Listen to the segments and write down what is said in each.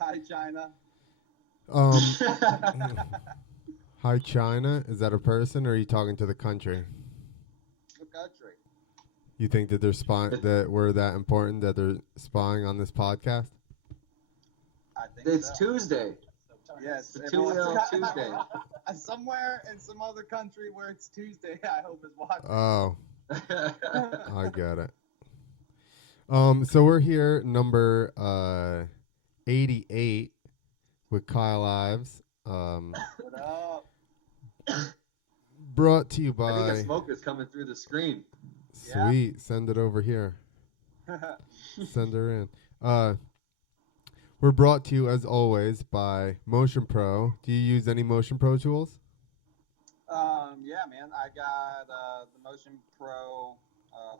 Hi, China. Um, Hi China. Is that a person, or are you talking to the country? The country. You think that they're spying, that we're that important that they're spying on this podcast? I think It's so. Tuesday. Yes. It's a Well, Tuesday. somewhere in some other country where it's Tuesday, I hope is watching. Oh, I get it. So we're here, number 88 with Kyle Ives. What up? Brought to you I think a by smoke is coming through the screen. Yeah. Sweet. Send it over here. Send her in. We're brought to you as always by Motion Pro. Do you use any Motion Pro tools? Yeah, man. I got the Motion Pro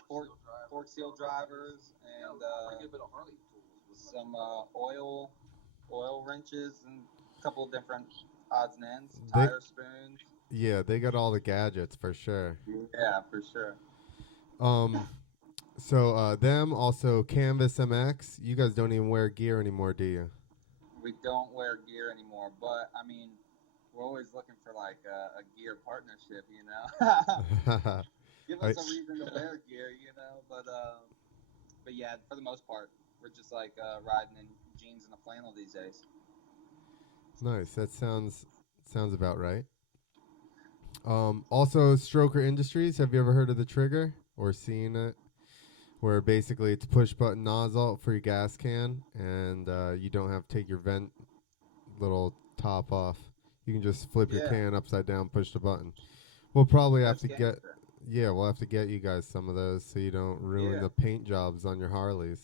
fork seal drivers and some oil wrenches and a couple of different odds and ends, They tire spoons. Yeah, they got all the gadgets for sure. Yeah, for sure. Um so them also Canvas MX. You guys don't even wear gear anymore, do you? We don't wear gear anymore, but I mean, we're always looking for like a gear partnership, you know. Give I, us a reason to wear gear, you know. But yeah, for the most part, we're just like riding in jeans and a flannel these days. nice. That sounds about right. Also Stroker Industries. Have you ever heard of the trigger or seen it? Where basically it's push button nozzle for your gas can, and you don't have to take your vent little top off. You can just flip your Yeah, can upside down, push the button. We'll probably have that's to get gangster. Yeah, we'll have to get you guys some of those so you don't ruin Yeah, the paint jobs on your Harleys,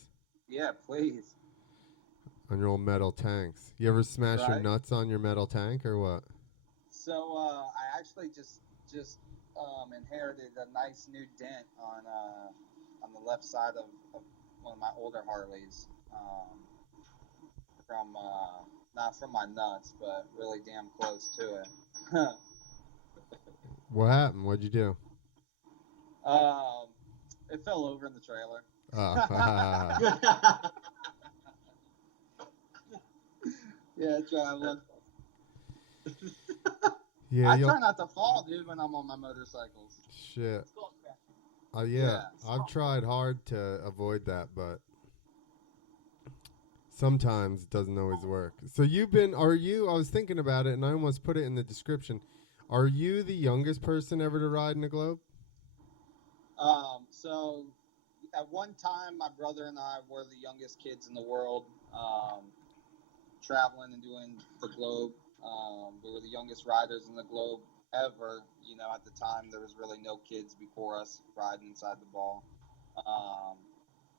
yeah, please. on your old metal tanks. You ever smash your Right. nuts on your metal tank or what? So I actually just inherited a nice new dent on the left side of one of my older Harleys. From not from my nuts, but really damn close to it. What happened? What'd you do? um, it fell over in the trailer. Oh, Yeah, traveling. yeah, I you'll try not to fall, dude, when I'm on my motorcycles. shit. Yeah, Yeah. I've tried hard to avoid that, but sometimes it doesn't always work. So are you, I was thinking about it and I almost put it in the description. Are you the youngest person ever to ride in a Globe? So at one time, my brother and I were the youngest kids in the world, traveling and doing the globe. We were the youngest riders in the globe ever. You know, at the time, there was really no kids before us riding inside the ball. Um,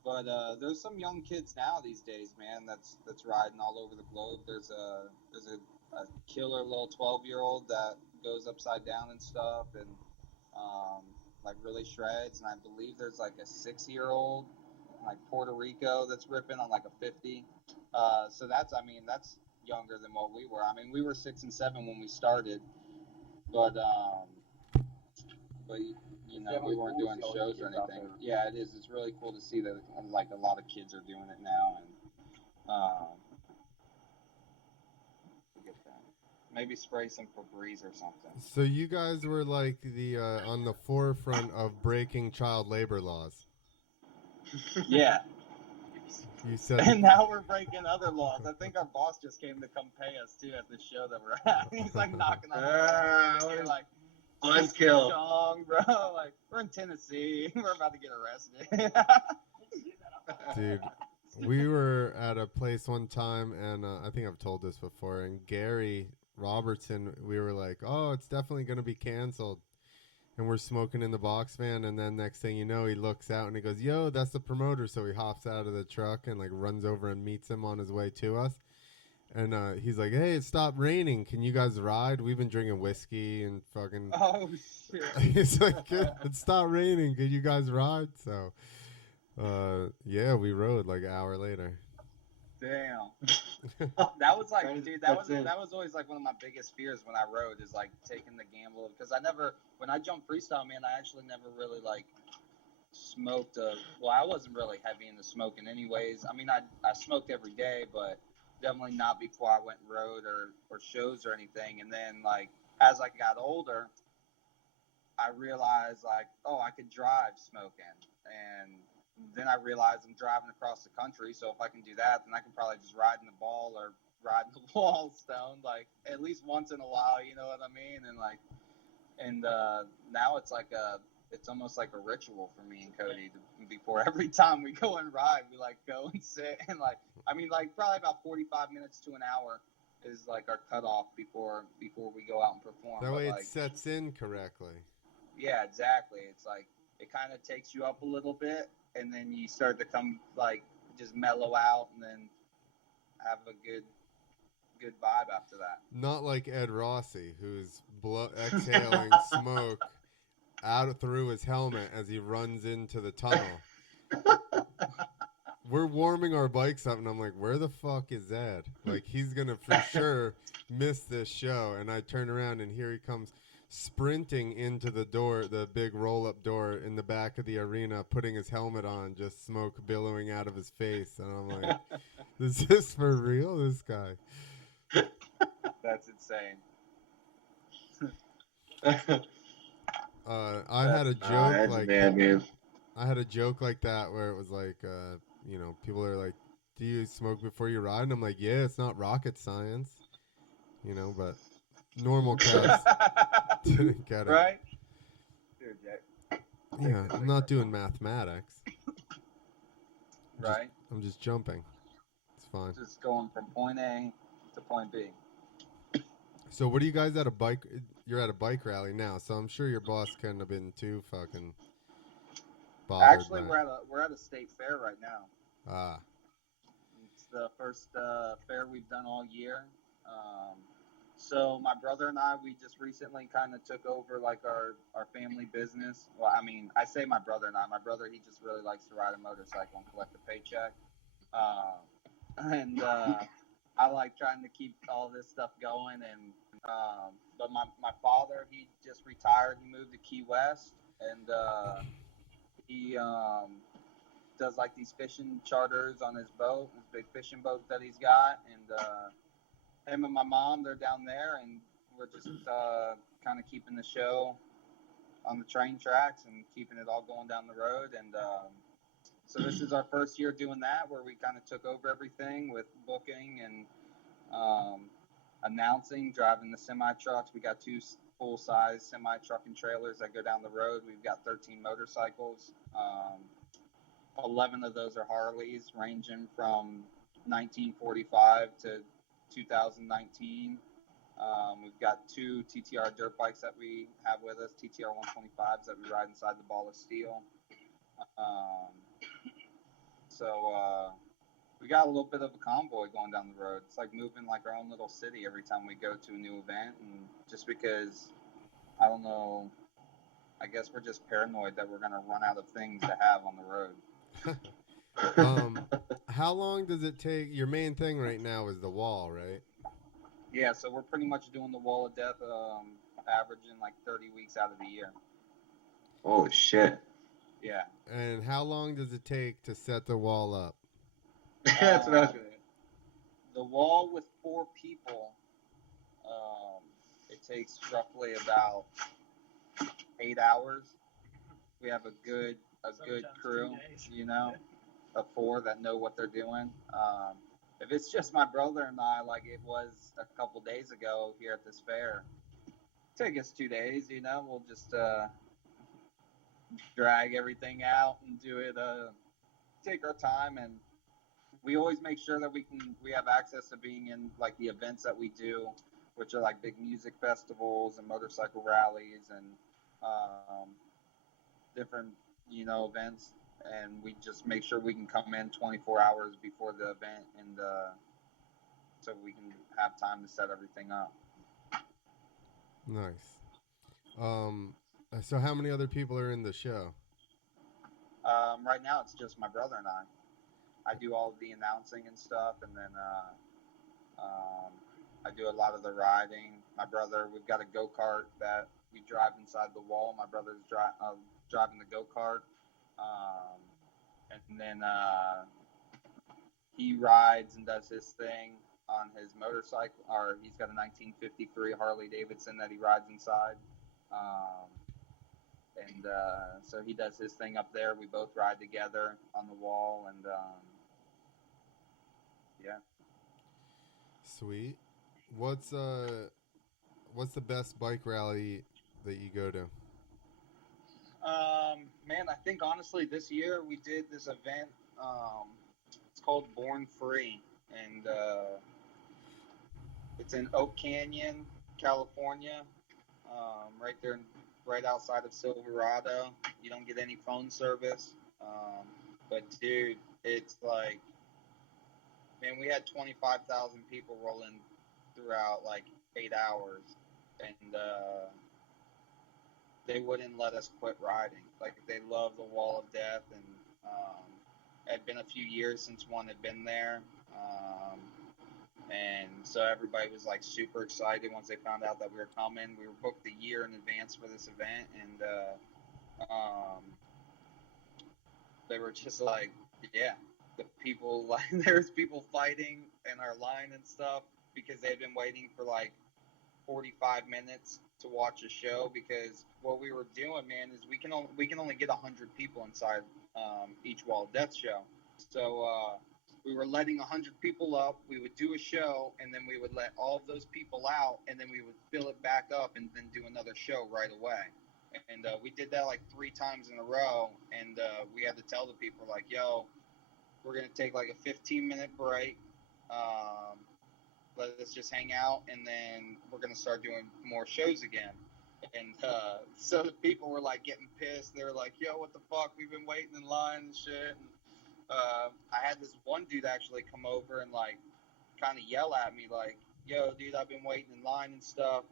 but there's some young kids now these days, man. That's riding all over the globe. There's a killer little 12-year-old that goes upside down and stuff, and um, like really shreds. And I believe there's like a 6-year-old, like Puerto Rico, that's ripping on like a 50. So that's younger than what we were. I mean, we were 6 and 7 when we started, but but you know, we weren't doing shows or anything. Yeah, it is. It's really cool to see that like a lot of kids are doing it now, and get that. Maybe spray some Febreze or something. So you guys were like the on the forefront of breaking child labor laws. Yeah, You said and now we're breaking other laws. I think our boss just came to come pay us too at the show that we're at. He's like knocking on the door. We're like, Buzzkill. Strong, bro. Like we're in Tennessee. We're about to get arrested. dude, we were at a place one time, and I think I've told this before. And Gary Robertson, we were like, "Oh, it's definitely going to be canceled." And we're smoking in the box van, and then next thing you know, he looks out and he goes, "Yo, that's the promoter." So he hops out of the truck and like runs over and meets him on his way to us. And he's like, "Hey, it stopped raining. Can you guys ride? We've been drinking whiskey and fucking." Oh shit! He's like, "It stopped raining. Can you guys ride?" So, yeah, we rode like an hour later. Damn. That was like, dude, That's it. that was always like one of my biggest fears when I rode is like taking the gamble because I never when I jumped freestyle, man, I actually never really like smoked. Well, I wasn't really heavy into smoking anyways. I mean, I smoked every day, but definitely not before I went and rode or shows or anything. And then like as I got older, I realized like, oh, I could drive smoking, and then I realized I'm driving across the country, so if I can do that, then I can probably just ride in the ball or ride in the wall stoned like at least once in a while, you know what I mean? And like, and now it's almost like a ritual for me and Cody before every time we go and ride, we like go and sit and like, I mean, like probably about 45 minutes to an hour is like our cutoff before we go out and perform. That But way it like, sets in correctly. yeah, exactly. It's like it kind of takes you up a little bit, and then you start to come like just mellow out, and then have a good vibe after that. Not like Ed Rossi, who's exhaling smoke out through his helmet as he runs into the tunnel. We're warming our bikes up, and I'm like, where the fuck is Ed? Like, he's going to for sure miss this show. And I turn around, and here he comes sprinting into the door, the big roll up door in the back of the arena, putting his helmet on, just smoke billowing out of his face. And I'm like, is this for real? This guy. That's insane. I had a joke That's like bad, man. I had a joke like that where it was like, people are like, "Do you smoke before you ride?" And I'm like, "Yeah, it's not rocket science, but normal crowds didn't get it. Right? Dude, Jack. Yeah, I'm not doing mathematics. Right? I'm just jumping. It's fine. Just going from point A to point B. So, what are you guys at a bike? You're at a bike rally now, so I'm sure your boss couldn't have been too fucking bothered Actually, by. we're at a state fair right now. Ah, It's the first fair we've done all year. Um, so my brother and I, we just recently kind of took over like our family business. Well, I mean, I say my brother and I. My brother, he just really likes to ride a motorcycle and collect a paycheck. Uh, and I like trying to keep all this stuff going. And but my father, he just retired. He moved to Key West, and he does like these fishing charters on his boat, his big fishing boat that he's got. And him and my mom, they're down there, and we're just kind of keeping the show on the train tracks and keeping it all going down the road. And so this is our first year doing that, where we kind of took over everything with booking and um, announcing, driving the semi trucks. We got two full size semi truck and trailers that go down the road. We've got 13 motorcycles. 11 of those are Harleys, ranging from 1945 to 2019. We've got two TTR dirt bikes that we have with us, TTR 125s that we ride inside the ball of steel. Um, so we got a little bit of a convoy going down the road. It's like moving like our own little city every time we go to a new event. And just because, I don't know, I guess we're just paranoid that we're going to run out of things to have on the road. how long does it take? Your main thing right now is the wall, right? Yeah, so we're pretty much doing the wall of death, averaging like 30 weeks out of the year. Holy shit. Yeah. And how long does it take to set the wall up? That's what I was gonna. The wall with 4 people, it takes roughly about 8 hours. We have a good crew, of 4 that know what they're doing. If it's just my brother and I, like it was a couple days ago here at this fair, take us 2 days. We'll just drag everything out and do it. Take our time, and we always make sure that we have access to being in like the events that we do, which are like big music festivals and motorcycle rallies and different events. And we just make sure we can come in 24 hours before the event, and so we can have time to set everything up. Nice. Um, so how many other people are in the show? Right now, it's just my brother and I. I do all of the announcing and stuff, and then I do a lot of the riding. My brother, we've got a go kart that we drive inside the wall. My brother's driving the go kart, and then he rides and does his thing. on his motorcycle, or he's got a 1953 Harley Davidson that he rides inside. Um, and so he does his thing up there. We both ride together on the wall, and yeah. Sweet. What's what's the best bike rally that you go to? Man, I think honestly this year we did this event. It's called Born Free, and it's in Oak Canyon, California, right there, right outside of Silverado. You don't get any phone service, but dude, it's like, man, we had 25,000 people rolling throughout like 8 hours, and they wouldn't let us quit riding. Like they love the Wall of Death, and it had been a few years since one had been there, and so everybody was like super excited once they found out that we were coming. We were booked a year in advance for this event, and they were just like, yeah, the people like there's people fighting in our line and stuff because they'd been waiting for like 45 minutes to watch a show, because what we were doing, man, is we can only get 100 people inside each Wall of Death show. So we were letting 100 people up. We would do a show, and then we would let all of those people out, and then we would fill it back up, and then do another show right away. And we did that like 3 times in a row, and we had to tell the people like, "Yo, we're gonna take like a 15-minute break. Um, let us just hang out, and then we're gonna start doing more shows again." And so the people were like getting pissed. They were like, "Yo, what the fuck? We've been waiting in line and shit." And I had this one dude actually come over and like kind of yell at me like, "Yo, dude, I've been waiting in line and stuff,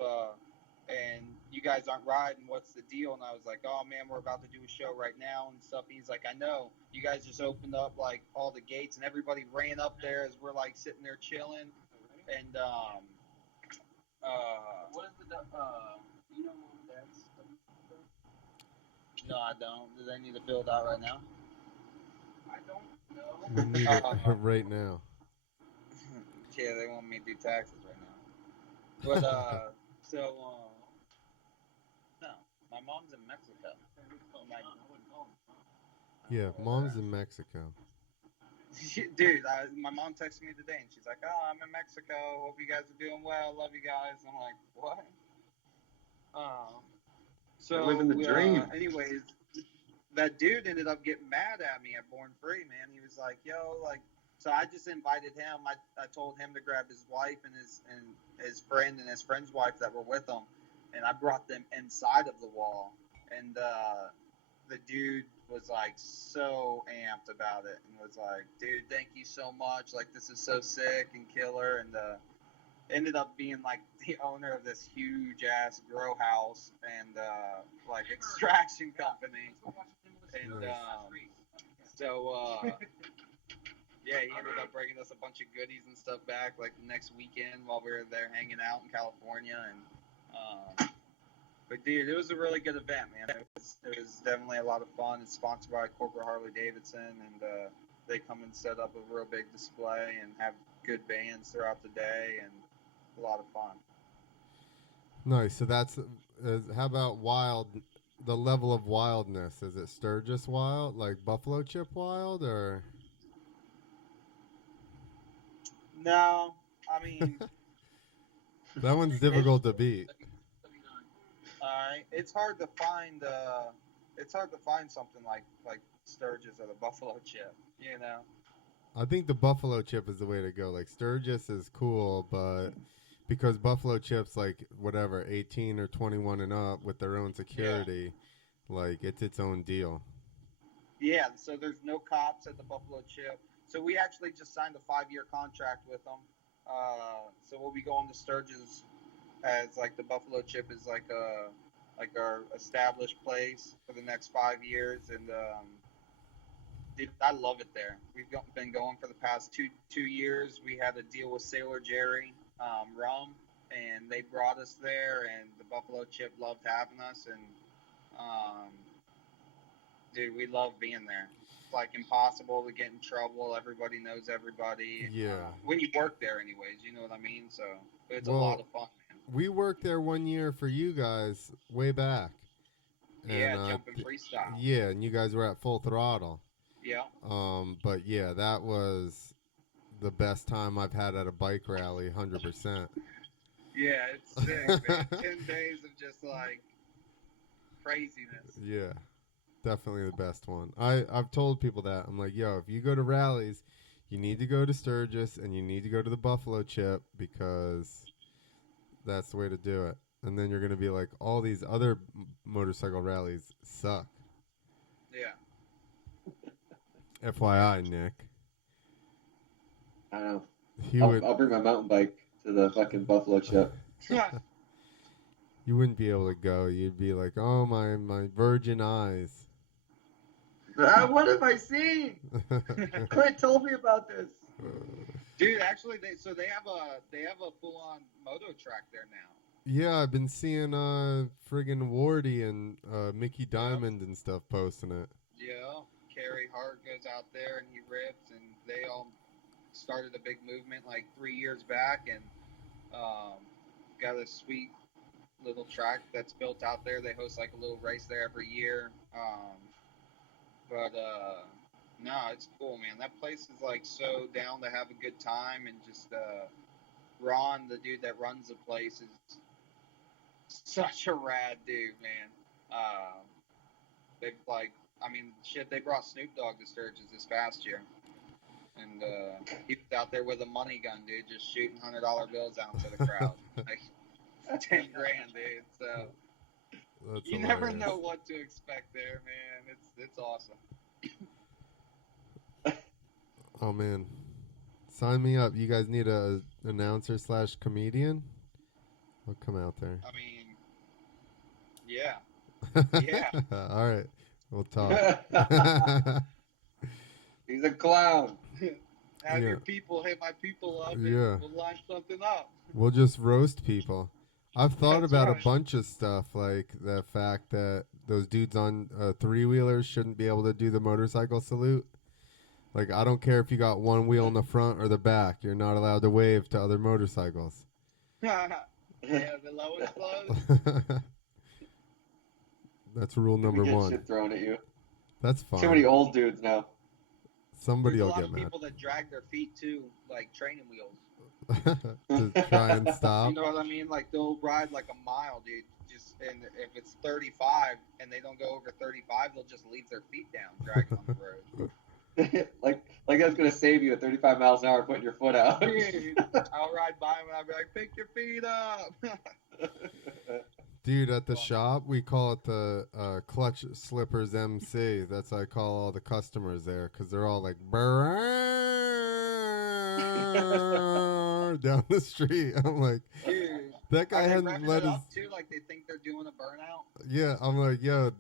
and you guys aren't riding. What's the deal?" And I was like, "Oh man, we're about to do a show right now and stuff." And he's like, "I know. You guys just opened up like all the gates, and everybody ran up there as we're like sitting there chilling." And what is the you know mom and dad's stuff? No, I don't. Do they need to fill it out right now? I don't We know. need it right now. Yeah, they want me to do taxes right now. But so no, my mom's in Mexico. My, Yeah, mom's in Mexico. dude, my mom texted me today, and she's like, "Oh, I'm in Mexico. Hope you guys are doing well. Love you guys." And I'm like, "What?" Um. You're living So, the dream. anyways, that dude ended up getting mad at me at Born Free, man. He was like, "Yo, like," so I just invited him. I told him to grab his wife and his friend and his friend's wife that were with him, and I brought them inside of the wall. And the dude was like so amped about it, and was like, "Dude, thank you so much. Like, this is so sick and killer." And ended up being like the owner of this huge ass grow house and like extraction company. And Nice. so yeah, he ended up bringing us a bunch of goodies and stuff back like the next weekend while we were there hanging out in California. And but dude, it was a really good event, man. It was definitely a lot of fun. It's sponsored by Corporate Harley Davidson, and they come and set up a real big display and have good bands throughout the day, and a lot of fun. Nice. So that's how about wild? The level of wildness, is it Sturgis wild, like Buffalo Chip wild, or No, I mean that one's it's difficult to beat? it's hard to find. It's hard to find something like Sturgis or the Buffalo Chip. You know. I think the Buffalo Chip is the way to go. Like Sturgis is cool, but because Buffalo Chip's like whatever 18 or 21 and up with their own Yeah. security, like it's its own deal. Yeah. So there's no cops at the Buffalo Chip. So we actually just signed a 5-year contract with them. So we'll be going to Sturgis as like the Buffalo Chip is like our established place for the next 5 years, and dude, I love it there. Been going for the past two years. We had a deal with Sailor Jerry Rum, and they brought us there, and the Buffalo Chip loved having us, and um, Dude, we love being there. It's like impossible to get in trouble. Everybody knows everybody. Yeah. When you work there, anyways, you know what I mean. So it's a lot Well, of fun, man. we worked there 1 year for you guys way back, and Yeah, jumping freestyle. yeah, and you guys were at full throttle. Yeah, But yeah, that was the best time I've had at a bike rally, 100%. yeah, it's sick, man. 10 days of just like craziness. Yeah, definitely the best one. I've told people that. I'm like, yo, if you go to rallies, you need to go to Sturgis and you need to go to the Buffalo Chip because that's the way to do it. And then you're gonna be like, all these other motorcycle rallies suck. Yeah. FYI, Nick. I don't know. He would. I'll bring my mountain bike to the fucking Buffalo Chip. You wouldn't be able to go. You'd be like, oh my virgin eyes. What have I seen? Clint told me about this. Dude, actually, they have a full on moto track there now. Yeah, I've been seeing friggin' Wardy and Mickey Diamond and stuff posting it. Yeah, Carey Hart goes out there and he rips, and they all started a big movement like 3 years back, and got a sweet little track that's built out there. They host like a little race there every year. But no, it's cool, man. That place is like so down to have a good time, and just Ron, the dude that runs the place, is such a rad dude, man. They like, I mean, shit. They brought Snoop Dogg to Sturgis this past year, and he was out there with a money gun, dude, just shooting $100 bills out to the crowd, like 10 grand, dude. So That's you hilarious. never know what to expect there, man. It's awesome. Oh man, sign me up. You guys need a announcer / comedian. I'll come out there. I mean, yeah. Yeah. All right, we'll talk. He's a clown. Have Yeah. your people hit my people up, and Yeah. we'll line something up. We'll just roast people. I've thought That's about a right. bunch of stuff, like the fact that those dudes on three-wheelers shouldn't be able to do the motorcycle salute. Like, I don't care if you got one wheel in the front or the back. You're not allowed to wave to other motorcycles. Yeah, the lowest blows. That's rule You'll be number getting one. shit thrown at you. That's fine. Too many old dudes now. Somebody There's a will lot get of mad. people that drag their feet too, like training wheels. To try and stop. You know what I mean? Like they'll ride like a mile, dude. Just and if it's 35 and they don't go over 35, they'll just leave their feet down, dragging on the road. like that's gonna save you at 35 miles an hour putting your foot out. Dude, I'll ride by them and I'll be like, "Pick your feet up." Dude, at the shop, we call it the Clutch Slippers MC. That's what I call all the customers there because they're all like, "Brrrr," down the street. I'm like, Dude, that guy are they hadn't revving let it his. up too? Like they think they're doing a burnout? Yeah, I'm like, yo,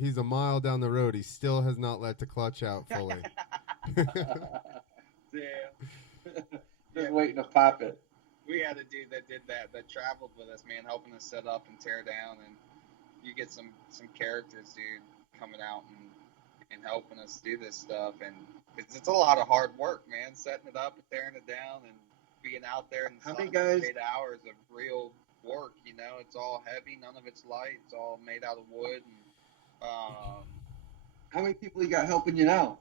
he's a mile down the road. He still has not let the clutch out fully. Yeah. Just waiting to pop it. We had a dude that did that traveled with us, man, helping us set up and tear down, and you get some characters, dude, coming out and helping us do this stuff, and it's a lot of hard work, man, setting it up and tearing it down and being out there in the How sun many guys- for 8 hours of real work, you know. It's all heavy, none of it's light, it's all made out of wood, and How many people you got helping you now?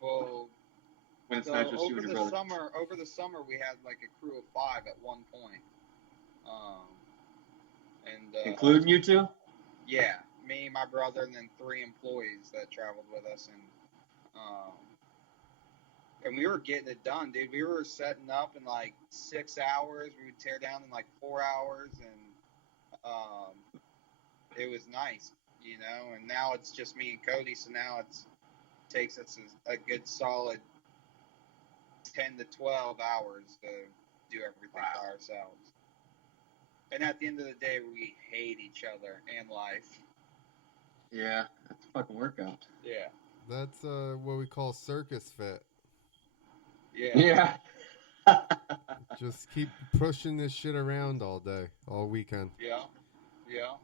well, When it's so not just you and your brother. over the summer, we had like a crew of 5 at one point. Including you two? Yeah, me, my brother, and then 3 employees that traveled with us, and we were getting it done, dude. We were setting up in like 6 hours. We would tear down in like 4 hours, and it was nice, you know. And now it's just me and Cody, so now it takes us a good solid 10 to 12 hours to do everything by ourselves. And at the end of the day, we hate each other and life. Yeah, that's a fucking workout. Yeah. That's what we call circus fit. Yeah. Just keep pushing this shit around all day, all weekend. Yeah. Yeah.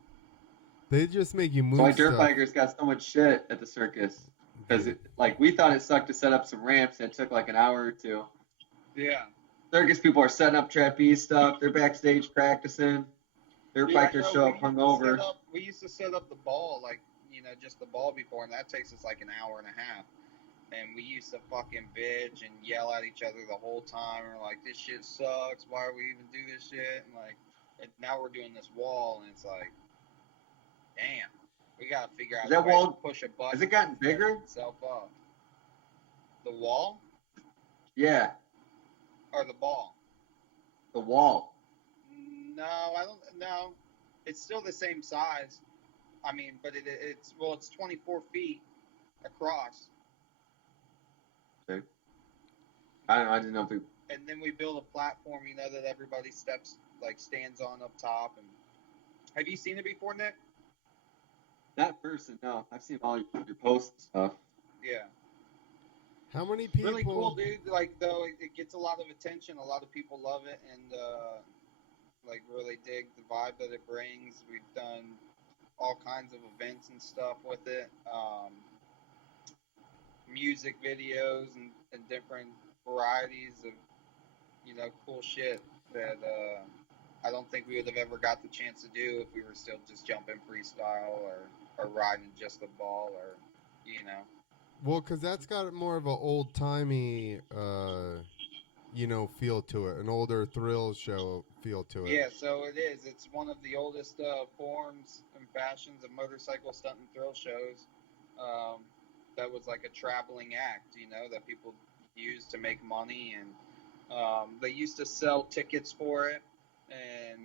They just make you That's why move dirt stuff, bikers got so much shit at the circus. Because dude. like we thought it sucked to set up some ramps, and it took like an hour or two. Yeah. Circus people are setting up trapeze stuff. They're backstage practicing. Dirt Yeah, bikers no, show up hungover. we used to set up the ball, like, just the ball before, and that takes us like an hour and a half. And we used to fucking bitch and yell at each other the whole time. We're like, this shit sucks. Why are we even do this shit? And now we're doing this wall, and it's like, damn, we gotta figure Is out a that way to wall? push a Has button it and gotten it sets bigger? itself up. The wall Yeah, or the ball? the wall. No, I don't. No, it's still the same size. I mean, but it's 24 feet across, Okay. I don't know. I didn't know if we. and then we build a platform, that everybody stands on up top. And have you seen it before, Nick? That person, no. I've seen all your posts and stuff. Yeah, How many really cool, people? dude. Like, though, it gets a lot of attention. A lot of people love it, and like really dig the vibe that it brings. We've done all kinds of events and stuff with it. Music videos and different varieties of cool shit that I don't think we would have ever got the chance to do if we were still just jumping freestyle or riding just the ball or Well, because that's got more of a old timey, feel to it, an older thrill show feel to it. Yeah, so it is. It's one of the oldest forms and fashions of motorcycle stunt and thrill shows. Um, that was like a traveling act, that people used to make money, and they used to sell tickets for it. And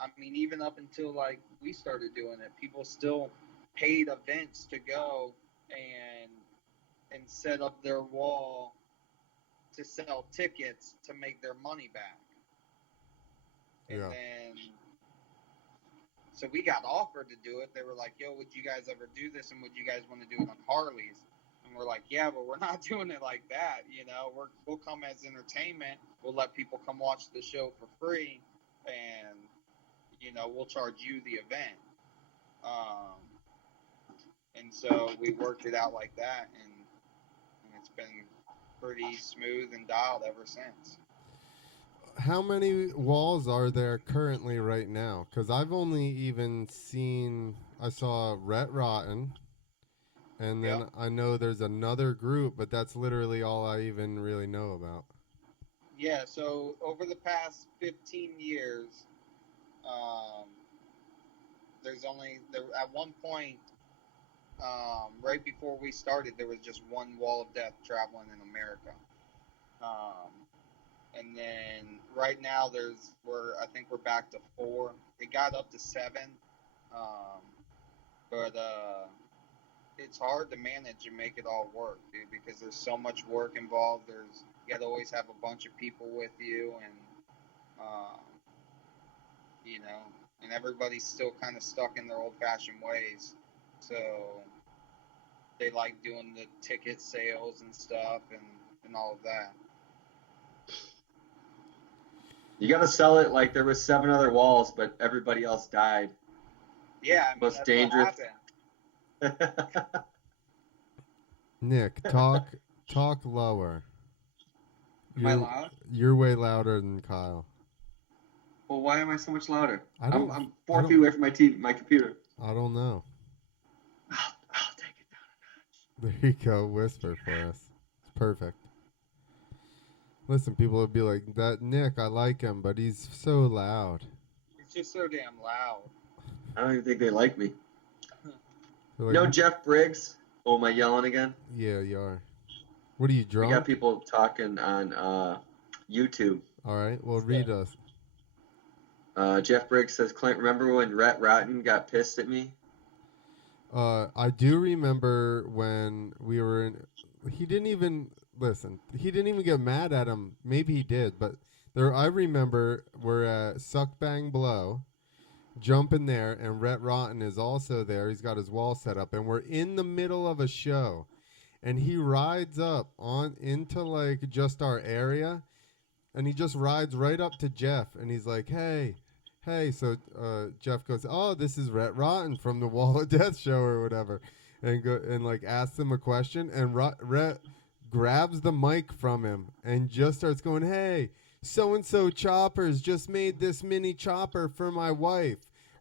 I mean, even up until like we started doing it, people still paid events to go and set up their wall to sell tickets to make their money back. And Yeah. then so we got offered to do it. They were like, "Yo, would you guys ever do this? And would you guys want to do it on Harleys?" And we're like, "Yeah, but we're not doing it like that. We'll come as entertainment. We'll let people come watch the show for free, and we'll charge you the event." Um, and so we worked it out like that, and it's been pretty smooth and dialed ever since. How many walls are there currently right now? Because I've only even seen, I saw Rhett Rotten, and then Yep. I know there's another group, but that's literally all I even really know about. Yeah. So over the past 15 years, um, there at one point, right before we started, there was just one wall of death traveling in America. Um, and then right now I think we're back to four. It got up to seven, um, but it's hard to manage and make it all work, dude, because there's so much work involved. You got to always have a bunch of people with you, and um, you know, and everybody's still kind of stuck in their old-fashioned ways. So they like doing the ticket sales and stuff and all of that. You got to sell it like there was 7 other walls, but everybody else died. Yeah, I mean, Most that's dangerous. what happened. Nick, talk lower. Am I loud? You're way louder than Kyle. Well, why am I so much louder? I don't. I'm 4 feet away from my TV, my computer. I don't know. I'll take it down a notch. There you go. Whisper for us. It's perfect. Listen, people would be like, "That Nick, I like him, but he's so loud." It's just so damn loud. I don't even think they like me. Like, No, Jeff Briggs. Oh, am I yelling again? Yeah, you are. What are you, We drunk? got people talking on YouTube. All right. Well, read us. Jeff Briggs says, Clint, remember when Rhett Rotten got pissed at me? I do remember when we were in. He didn't even listen. He didn't even get mad at him. Maybe he did, but there. I remember we're at Suck Bang Blow, jumping there, and Rhett Rotten is also there. He's got his wall set up, and we're in the middle of a show, and he rides up on into like just our area, and he just rides right up to Jeff, and he's like, "Hey." hey, so Jeff goes, oh, this is Rhett Rotten from the Wall of Death show or whatever, and go and like asks him a question, and Rhett grabs the mic from him and just starts going, hey, so and so choppers just made this mini chopper for my wife.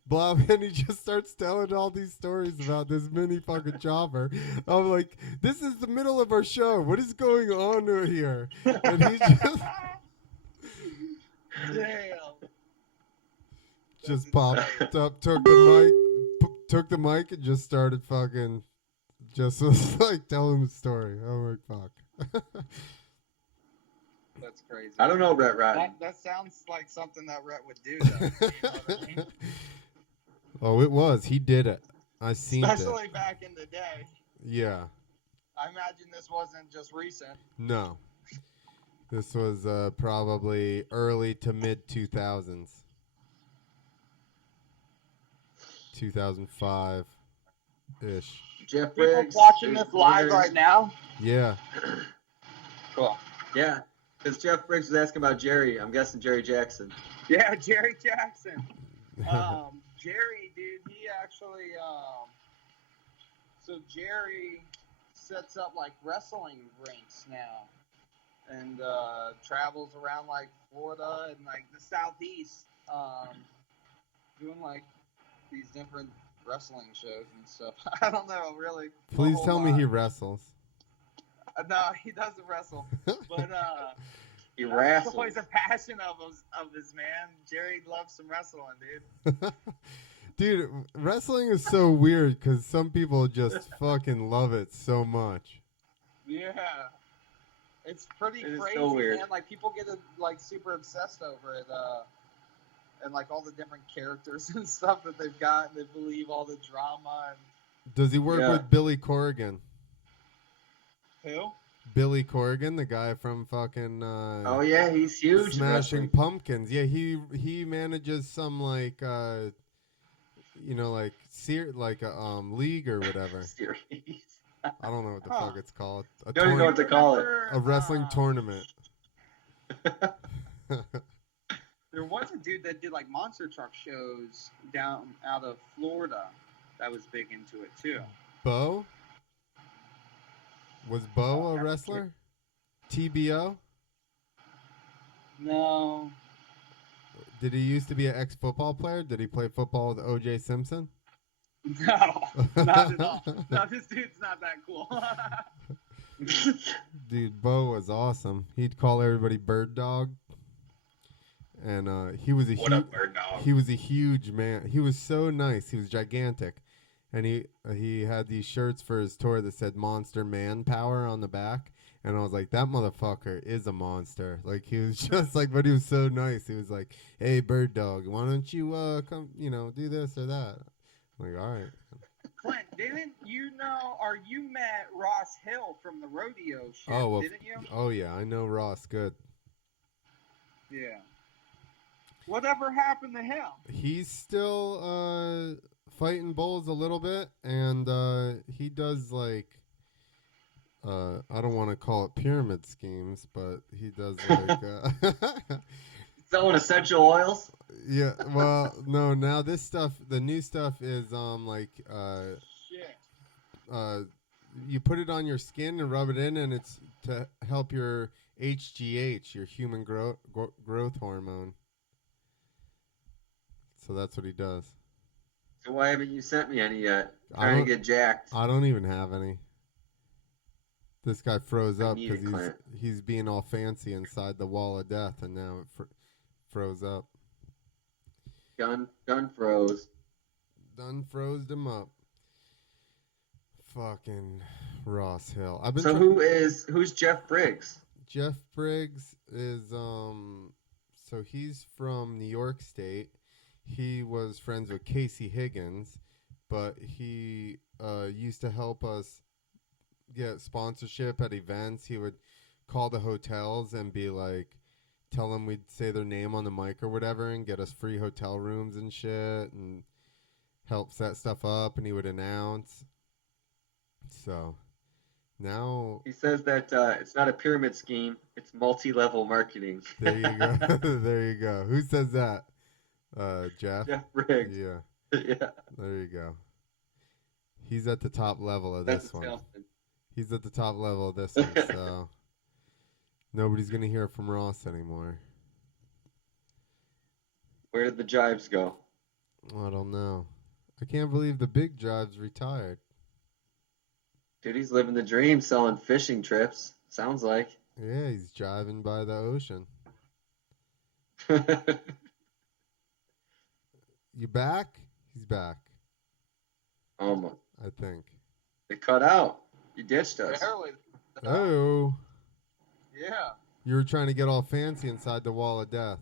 Blah, and he just starts telling all these stories about this mini fucking chopper. I'm like, this is the middle of our show. What is going on here? And he Damn. just popped up, took the mic, and just started fucking, just was like telling the story. I'm like, fuck. That's crazy. I don't know Rhett Rotten. That sounds like something that Rhett would do, though. You know what I mean? Oh, it was. He did it. I seen it. Especially back in the day. Yeah. I imagine this wasn't just recent. No. This was probably early to mid 2000s. 2005 ish. Jeff People Briggs watching is this live winner. right now. Yeah. Cool. Yeah, because Jeff Briggs was asking about Jerry. I'm guessing Jerry Jackson. Yeah, Jerry Jackson. Jerry, dude, he actually, so Jerry sets up like wrestling rinks now, and travels around like Florida and like the Southeast, doing like these different wrestling shows and stuff. I don't know, really. Please tell me he wrestles. No, he doesn't wrestle, but He that's wrestles. always a passion of his man. Jerry loves some wrestling, dude. Dude, wrestling is so weird because some people just fucking love it so much. Yeah. It's pretty It is crazy, so weird. man. Like, people get like super obsessed over it, and like all the different characters and stuff that they've got, and they believe all the drama and Does he work Yeah. with Billy Corrigan? who? Billy Corrigan, the guy from fucking Oh yeah, he's huge. in Smashing wrestling. Pumpkins. Yeah, he manages some like you know, like like a league or whatever. Series. I don't know what the Huh. fuck it's called. A Don't even know what to call it. a wrestling tournament. There was a dude that did like monster truck shows down out of Florida that was big into it too. Bo? Was Bo a wrestler? TBO? No. Did he used to be an ex-football player? Did he play football with O.J. Simpson? No, not at all. No, this dude's not that cool. Dude, Bo was awesome. He'd call everybody Bird Dog. And he was a What up, Bird Dog? he was a huge man. He was so nice. He was gigantic. And he had these shirts for his tour that said Monster Manpower on the back. And I was like, that motherfucker is a monster. Like, he was just like, but he was so nice. He was like, hey, Bird Dog, why don't you come, do this or that? I'm like, all right. Clint, didn't you know, or you met Ross Hill from the rodeo shit, Oh, well, didn't you? oh, yeah, I know Ross good. Yeah. Whatever happened to him? He's still fighting bulls a little bit, and he does like I don't want to call it pyramid schemes, but he does like Selling essential oils. yeah. Well, no, now this stuff, the new stuff is like Shit. you put it on your skin and rub it in, and it's to help your HGH, your human growth hormone. So that's what he does. So why haven't you sent me any yet? I Trying to don't- get jacked. I don't even have any. This guy froze I up need it, because Clint. he's being all fancy inside the wall of death, and now it froze up. Gun froze. Done froze him up. Fucking Ross Hill. I've been So who's Jeff Briggs? Jeff Briggs is so he's from New York State. He was friends with Casey Higgins, but he used to help us get sponsorship at events. He would call the hotels and be like, tell them we'd say their name on the mic or whatever and get us free hotel rooms and shit and help set stuff up, and he would announce. So now He says that it's not a pyramid scheme; it's multi-level marketing. there you go. There you go. Who says that? Jeff. Jeff Briggs. Yeah, Yeah, there you go. He's at the top level of that's this a one. salesman. He's at the top level of this one, so nobody's gonna hear from Ross anymore. Where did the Jives go? I don't know. I can't believe the big Jive's retired. Dude, he's living the dream selling fishing trips. Sounds like. Yeah, he's driving by the ocean. Oh You back? He's back, my, I think. they cut out. You ditched us. Barely. Oh, Yeah. you were trying to get all fancy inside the wall of death.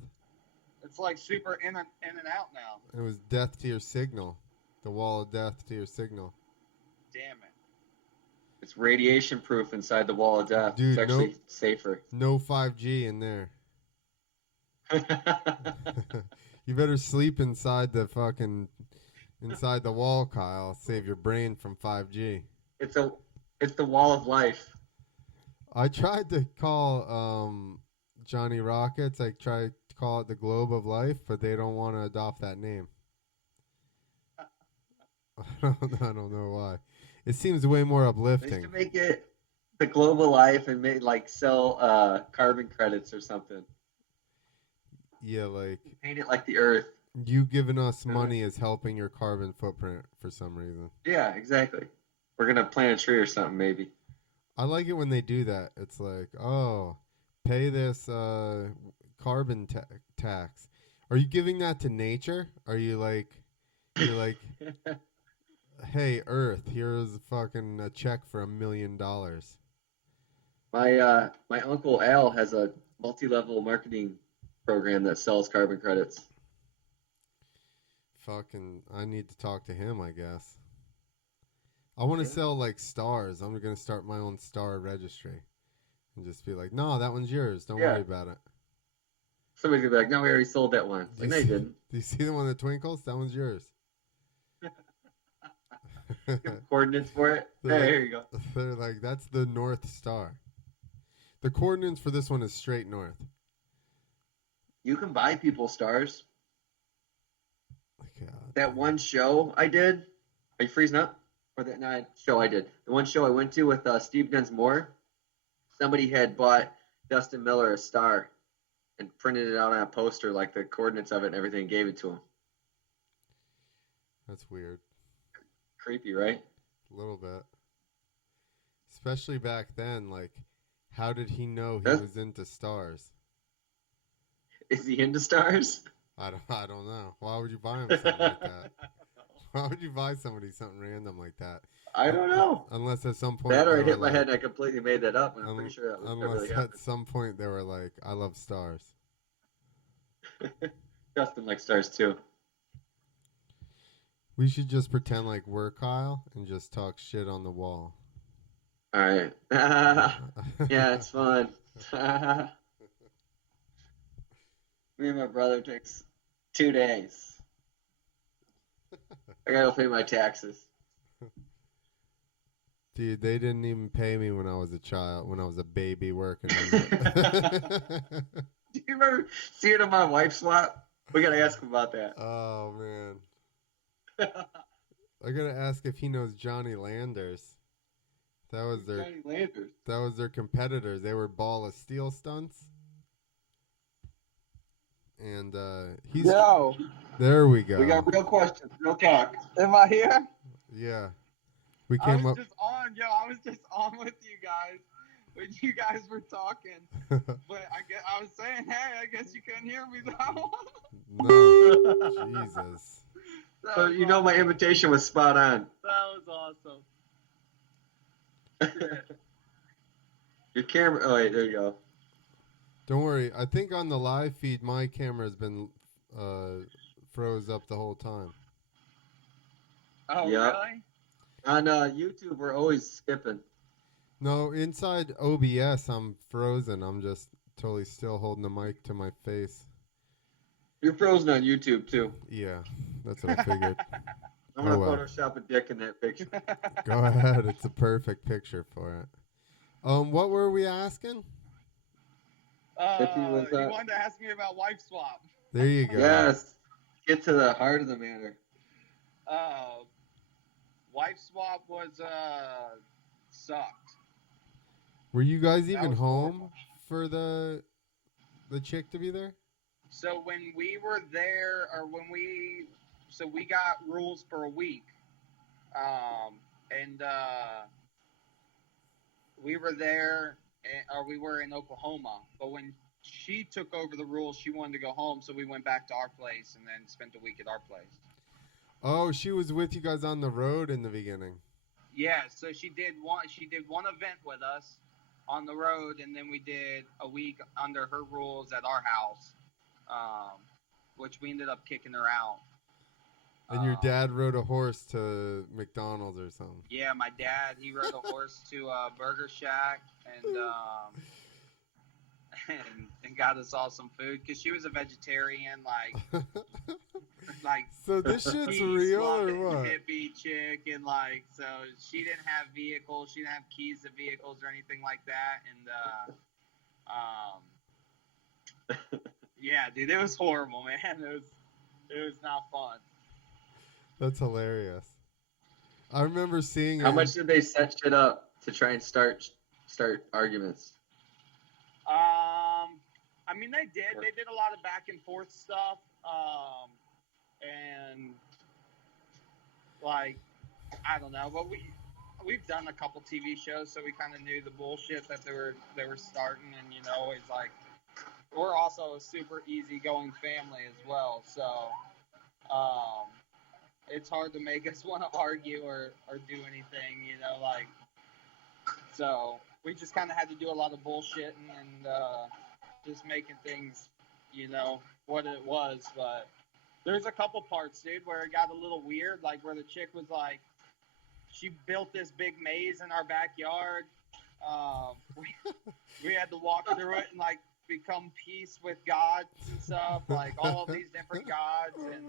It's like super in and out now. It was death to your signal. The wall of death to your signal. Damn it. It's radiation proof inside the wall of death. Dude, It's actually safer. No 5G in there. You better sleep inside the wall, Kyle. Save your brain from 5G. it's the wall of life. I tried to call Johnny Rockets. I tried to call it the Globe of Life, but they don't want to adopt that name. I don't know why. It seems way more They uplifting. used to make it the global life and sell carbon credits or something. Yeah, like Paint it like the earth. you giving us money is helping your carbon footprint for some reason. Yeah, exactly. We're gonna plant a tree or something, maybe. I like it when they do that. It's like, oh, pay this carbon tax. Are you giving that to nature? Are you like, you're like, hey, Earth, here's fucking a check for $1 million. My uncle Al has a multi-level marketing program that sells carbon credits. Fucking, I need to talk to him, I guess. I want to Yeah. sell like stars. I'm going to start my own star registry and just be like, no, that one's yours. Don't Yeah. worry about it. Somebody's gonna be like, "No, we already sold that one." It's like, no, you didn't. Do you see the one that twinkles? That one's yours. Give them coordinates for it. They're Hey, like- here you go. They're like, that's the North Star. The coordinates for this one is straight north. You can buy people stars. God. That one show I did. Are you freezing up? Or that night show I did. The one show I went to with Steve Dunsmore. Somebody had bought Dustin Miller a star and printed it out on a poster, like the coordinates of it and everything, and gave it to him. That's weird. Creepy, right? A little bit. Especially back then, like, how did he know he That's- was into stars? Is he into stars? I don't know. Why would you buy him something like that? Why would you buy somebody something random like that? I don't know. Unless at some point That or they I hit were my like, head and I completely made that up, and I'm pretty sure that unless really at happened. some point they were like, I love stars. Dustin likes stars too. We should just pretend like we're Kyle and just talk shit on the wall. All right. Yeah, it's fun. Me and my brother takes 2 days. I gotta pay my taxes. Dude, they didn't even pay me when I was a child, when I was a baby working. Do you remember seeing him on Wife Swap? We gotta ask him about that. Oh man, I gotta ask if he knows Johnny Landers. That was their Johnny Landers. that was their competitors. They were Ball of Steel stunts, and he's Yo, there. We go. We got real questions, real talk. am I here? Yeah, we I came was up. just on, I was just on with you guys when you guys were talking. But I was saying, hey, I guess you couldn't hear me though. No, Jesus. So you know my invitation was spot on. That was awesome. Your camera. Oh wait, there you go. Don't worry. I think on the live feed, my camera's been froze up the whole time. Oh, Yep. really? On YouTube, we're always skipping. No, inside OBS, I'm frozen. I'm just totally still holding the mic to my face. You're frozen on YouTube too. Yeah, that's what I figured. I'm gonna Oh, well. Photoshop a dick in that picture. Go ahead. It's a perfect picture for it. What were we asking? If he was, you wanted to ask me about Wife Swap. There you go. Yes. Get to the heart of the matter. Wife swap was sucked. Were you guys That even was home horrible. for the chick to be there? So when we were there, so we got rules for a week, and we were there, or we were in Oklahoma. But when she took over the rules, she wanted to go home, so we went back to our place and then spent a week at our place. Oh, she was with you guys on the road in the beginning. Yeah, so she did one event with us on the road, and then we did a week under her rules at our house, which we ended up kicking her out. And your dad rode a horse to McDonald's or something. Yeah, my dad, he rode a horse to Burger Shack and got us all some food because she was a vegetarian, like So this shit's peace real or loving what? hippie chick, and so she didn't have vehicles, she didn't have keys to vehicles or anything like that, and yeah, dude, it was horrible, man. It was not fun. That's hilarious. I remember seeing How much did they set shit up to try and start arguments? I mean, they did a lot of back and forth stuff, and like, I don't know, but we've done a couple TV shows, so we kind of knew the bullshit that they were starting, and it's like we're also a super easygoing family as well, so it's hard to make us want to argue or do anything, so we just kind of had to do a lot of bullshitting and just making things, what it was. But there's a couple parts, dude, where it got a little weird, like where the chick was like, she built this big maze in our backyard. We had to walk through it and like become peace with gods and stuff, like all of these different gods, and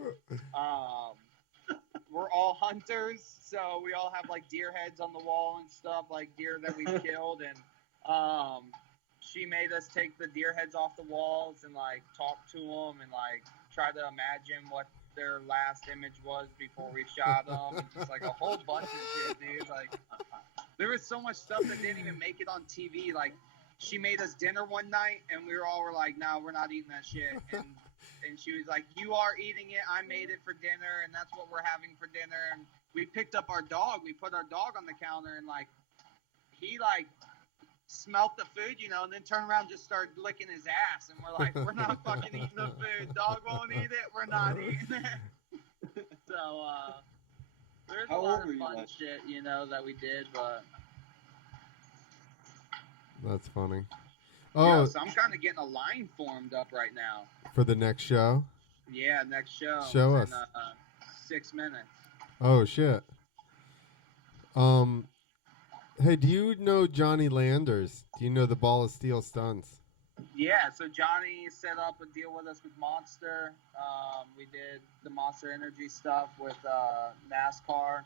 we're all hunters, so we all have like deer heads on the wall and stuff, like deer that we've killed, and she made us take the deer heads off the walls and like talk to them and like try to imagine what their last image was before we shot them, and just like a whole bunch of shit, dude. Like there was so much stuff that didn't even make it on TV. Like she made us dinner one night, and we were like, "No, we're not eating that shit." And she was like, "You are eating it. I made it for dinner, and that's what we're having for dinner." And we picked up our dog. We put our dog on the counter, and like he like smelt the food, and then turned around and just started licking his ass. And we're like, "We're not fucking eating the food. Dog won't eat it. We're not eating it." So there's a lot of fun shit, that we did, but That's funny. yeah, so I'm kind of getting a line formed up right now. For the next show? Yeah, next show. Show us. In 6 minutes. Oh, shit. Hey, do you know Johnny Landers? Do you know the Ball of Steel stunts? Yeah, so Johnny set up a deal with us with Monster. We did the Monster Energy stuff with NASCAR.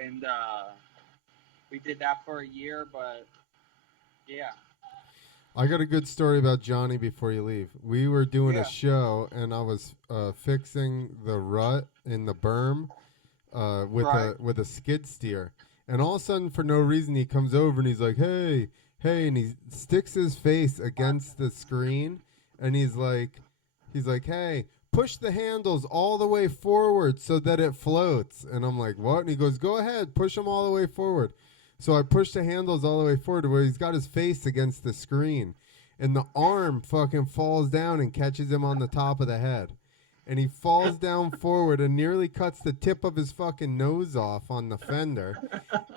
And we did that for a year, but yeah. I got a good story about Johnny before you leave. We were doing a show, and I was fixing the rut in the berm with a skid steer. And all of a sudden, for no reason, he comes over and he's like, hey, and he sticks his face against the screen, and he's like, hey, push the handles all the way forward so that it floats. And I'm like, what? And he goes, go ahead, push them all the way forward. So I push the handles all the way forward where he's got his face against the screen, and the arm fucking falls down and catches him on the top of the head. And he falls down forward and nearly cuts the tip of his fucking nose off on the fender.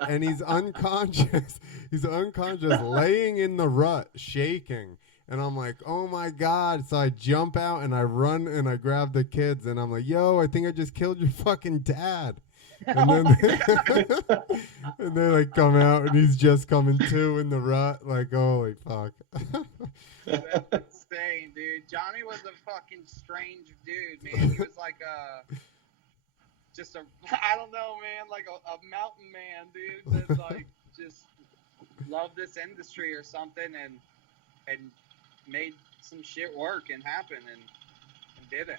And he's unconscious. He's unconscious, laying in the rut, shaking. And I'm like, oh my God. So I jump out and I run and I grab the kids. And I'm like, yo, I think I just killed your fucking dad. And then and they like come out and he's just coming to in the rut. Like, holy fuck. That's insane, dude. Johnny was a fucking strange dude, man. He was like I don't know, man, like a mountain man, dude, that like just loved this industry or something and made some shit work and happen. And and did it.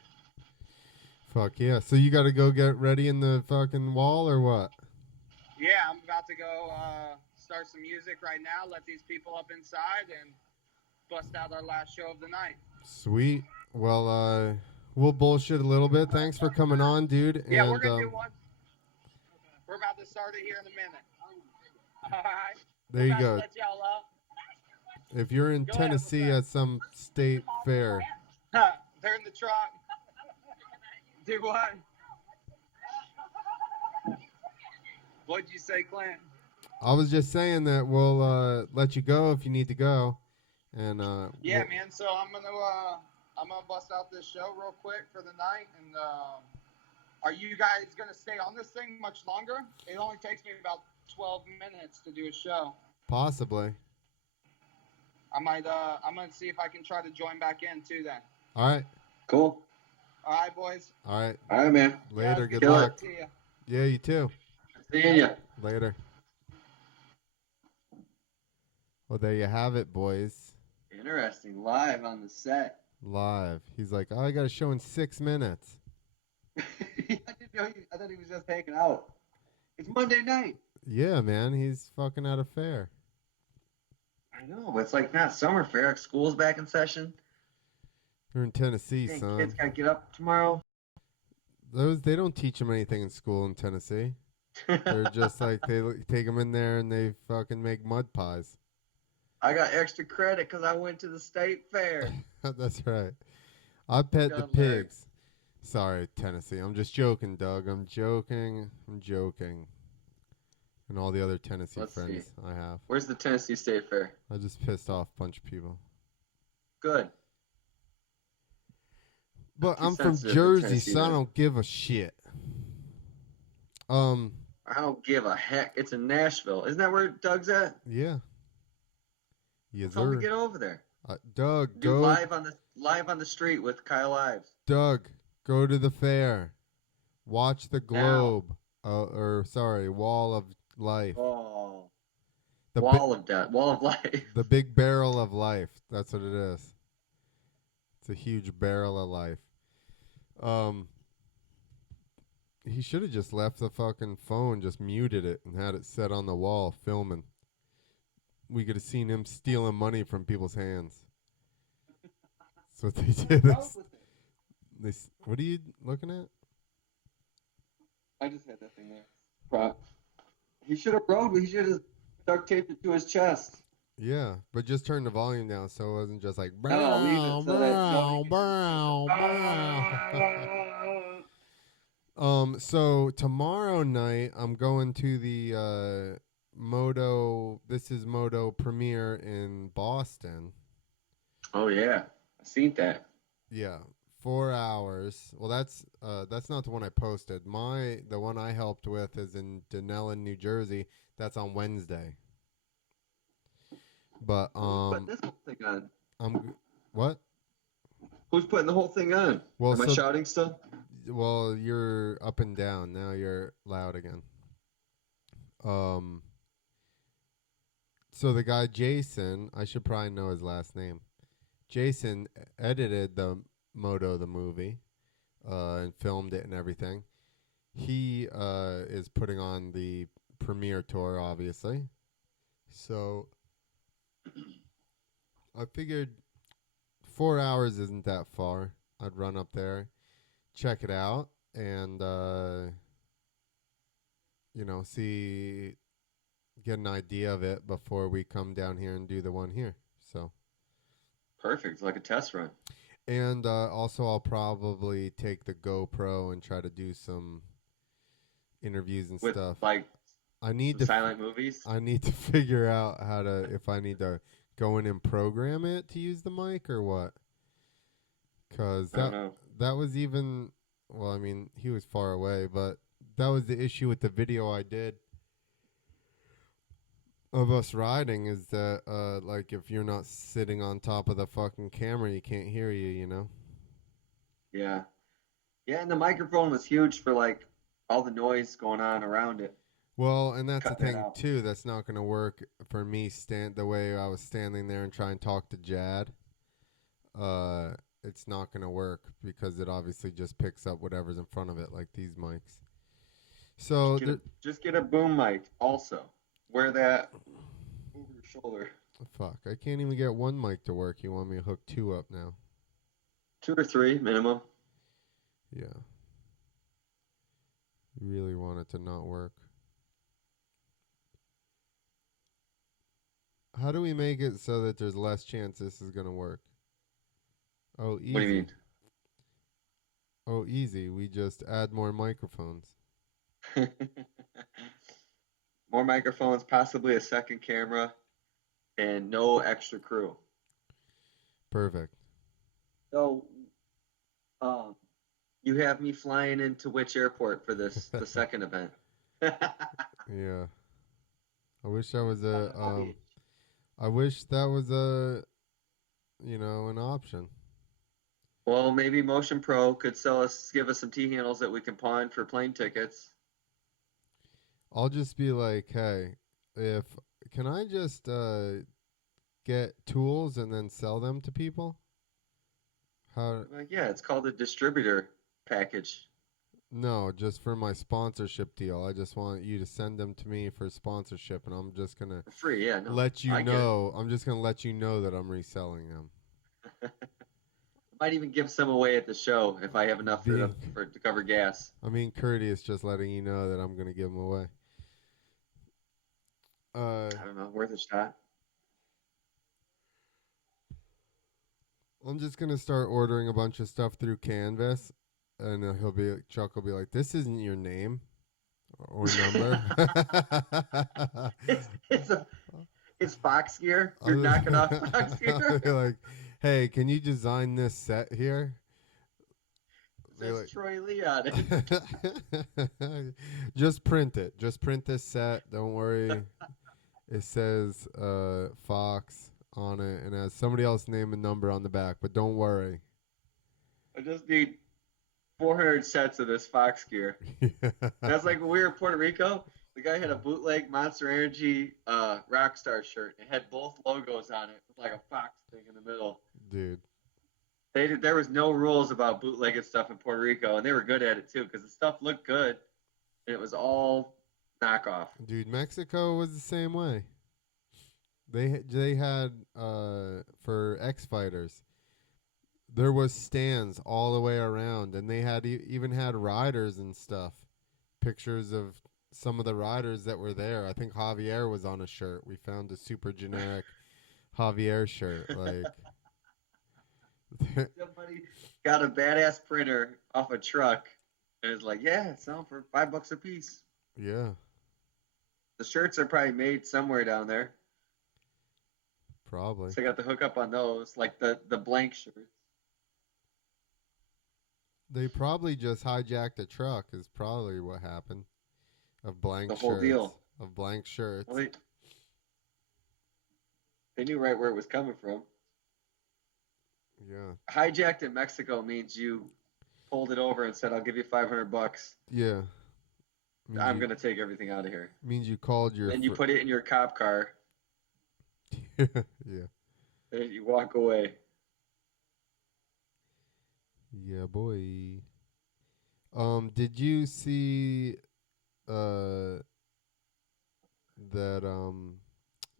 Fuck yeah. So you got to go get ready in the fucking wall or what? Yeah, I'm about to go start some music right now, let these people up inside, and bust out our last show of the night. Sweet. Well, we'll bullshit a little bit. Thanks for coming on, dude. Yeah, And we're going to do one. We're about to start it here in a minute. All right. there you go. Let y'all up. If you're in Tennessee at some state fair. They're in the truck. Do what? What'd you say, Clint? I was just saying that we'll let you go if you need to go. And yeah, man. So I'm gonna bust out this show real quick for the night. And are you guys gonna stay on this thing much longer? It only takes me about 12 minutes to do a show. Possibly. I'm gonna see if I can try to join back in too. Then. All right. Cool. All right, boys. All right. All right, man. Later. Yeah, good luck. To you. Yeah, you too. Seeing you. Later. Well, there you have it, boys. Interesting. Live on the set. Live. He's like, oh, I got a show in 6 minutes. I didn't know. I thought he was just hanging out. It's Monday night. Yeah, man. He's fucking at a fair. I know, but it's like not summer fair. School's back in session. You're in Tennessee, Dang, son. kids gotta get up tomorrow. They don't teach them anything in school in Tennessee. They're just like they take them in there and they fucking make mud pies. I got extra credit because I went to the state fair. That's right. I pet the pigs. Sorry, Tennessee. I'm just joking, Doug. I'm joking. And all the other Tennessee friends I have. Where's the Tennessee State Fair? I just pissed off a bunch of people. Good. But I'm from Jersey, so I don't give a shit. I don't give a heck. It's in Nashville. Isn't that where Doug's at? Yeah. Yes, Tell him to get over there. Doug, Do go live on the street with Kyle Ives. Doug, go to the fair. Watch the globe. Wall of life. Oh. The Wall of death. Wall of life. The big barrel of life. That's what it is. It's a huge barrel of life. He should have just left the fucking phone, just muted it, and had it set on the wall filming. We could have seen him stealing money from people's hands. That's what they did. What are you looking at? I just had that thing there. He should have rode. He should have duct taped it to his chest. Yeah, but just turn the volume down so it wasn't just like brow, brow, brow, brow. So tomorrow night I'm going to the Moto. This is Moto premiere in Boston. Oh yeah, I seen that. Yeah, 4 hours. Well, that's not the one I posted. The one I helped with is in Denellen, New Jersey. That's on Wednesday. But Who's putting this whole thing on? What? Who's putting the whole thing on? Well, Am I shouting still? Well, you're up and down. Now you're loud again. So the guy Jason, I should probably know his last name. Jason edited the movie, and filmed it and everything. He is putting on the premiere tour, obviously. So I figured 4 hours isn't that far. I'd run up there, check it out, and get an idea of it before we come down here and do the one here. So perfect, like a test run. And also, I'll probably take the GoPro and try to do some interviews and stuff. Like, I need silent movies. I need to figure out if I need to go in and program it to use the mic or what. Because that was even, well, I mean, he was far away, but that was the issue with the video I did of us riding, is that like if you're not sitting on top of the fucking camera, you can't hear you know. Yeah, and the microphone was huge for like all the noise going on around it. Well, and that's the thing too, that's not going to work for me the way I was standing there and trying to talk to Jad. it's not going to work because it obviously just picks up whatever's in front of it, like these mics. So, Just get a boom mic. Also, wear that over your shoulder. fuck, I can't even get one mic to work. You want me to hook two up now? 2 or 3 minimum. Yeah. You really want it to not work. How do we make it so that there's less chance this is going to work? Oh, easy. What do you mean? Oh, easy. We just add more microphones. More microphones, possibly a second camera, and no extra crew. Perfect. So, you have me flying into which airport for the second event? Yeah. I wish that was I wish that was an option. Well, maybe Motion Pro could give us some T handles that we can pawn for plane tickets. I'll just be like, hey, can I just get tools and then sell them to people? How? Yeah, it's called a distributor package. No, just for my sponsorship deal. I just want you to send them to me for sponsorship, and I'm just gonna For free. Yeah, no, let you I get know. I'm just gonna let you know that I'm reselling them. it. Might even give some away at the show if I have enough to cover gas. I mean, courteous, just letting you know that I'm gonna give them away. I don't know, worth a shot. I'm just gonna start ordering a bunch of stuff through Canvas, and Chuck will be like, "This isn't your name or number." It's Fox gear. You're knocking off Fox gear. Like, hey, can you design this set here? It says Troy Lee on it. Just print it. Just print this set. Don't worry. It says Fox on it and has somebody else's name and number on the back, but don't worry. I just need 400 sets of this Fox gear. That's like when we were in Puerto Rico. The guy had a bootleg Monster Energy Rockstar shirt. It had both logos on it with like a fox thing in the middle. Dude. There was no rules about bootlegging stuff in Puerto Rico, and they were good at it too because the stuff looked good, and it was all knockoff. Dude, Mexico was the same way. They had for X Fighters, there was stands all the way around, and they had even had riders and stuff. Pictures of some of the riders that were there. I think Javier was on a shirt. We found a super generic Javier shirt. Like somebody got a badass printer off a truck, and it's like, yeah, it's selling for $5 a piece. Yeah. The shirts are probably made somewhere down there. Probably. So I got the hookup on those, like the blank shirts. They probably just hijacked a truck is probably what happened. Of blank shirts. The whole deal. Of blank shirts. Well, they knew right where it was coming from. Yeah. Hijacked in Mexico means you pulled it over and said, I'll give you $500. Yeah. I'm going to take everything out of here. Means you called your... Then you put it in your cop car. Yeah. And you walk away. Yeah, boy. Did you see that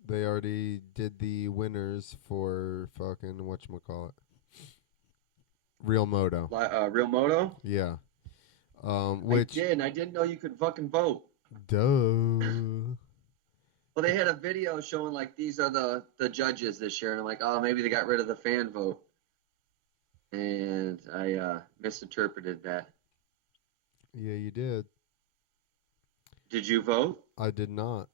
they already did the winners for fucking whatchamacallit? Real Moto. Real Moto? Yeah. Which I did. And I didn't know you could fucking vote. Duh. Well, they had a video showing like these are the judges this year, and I'm like, oh, maybe they got rid of the fan vote, and I misinterpreted that. Yeah, you did. Did you vote? I did not,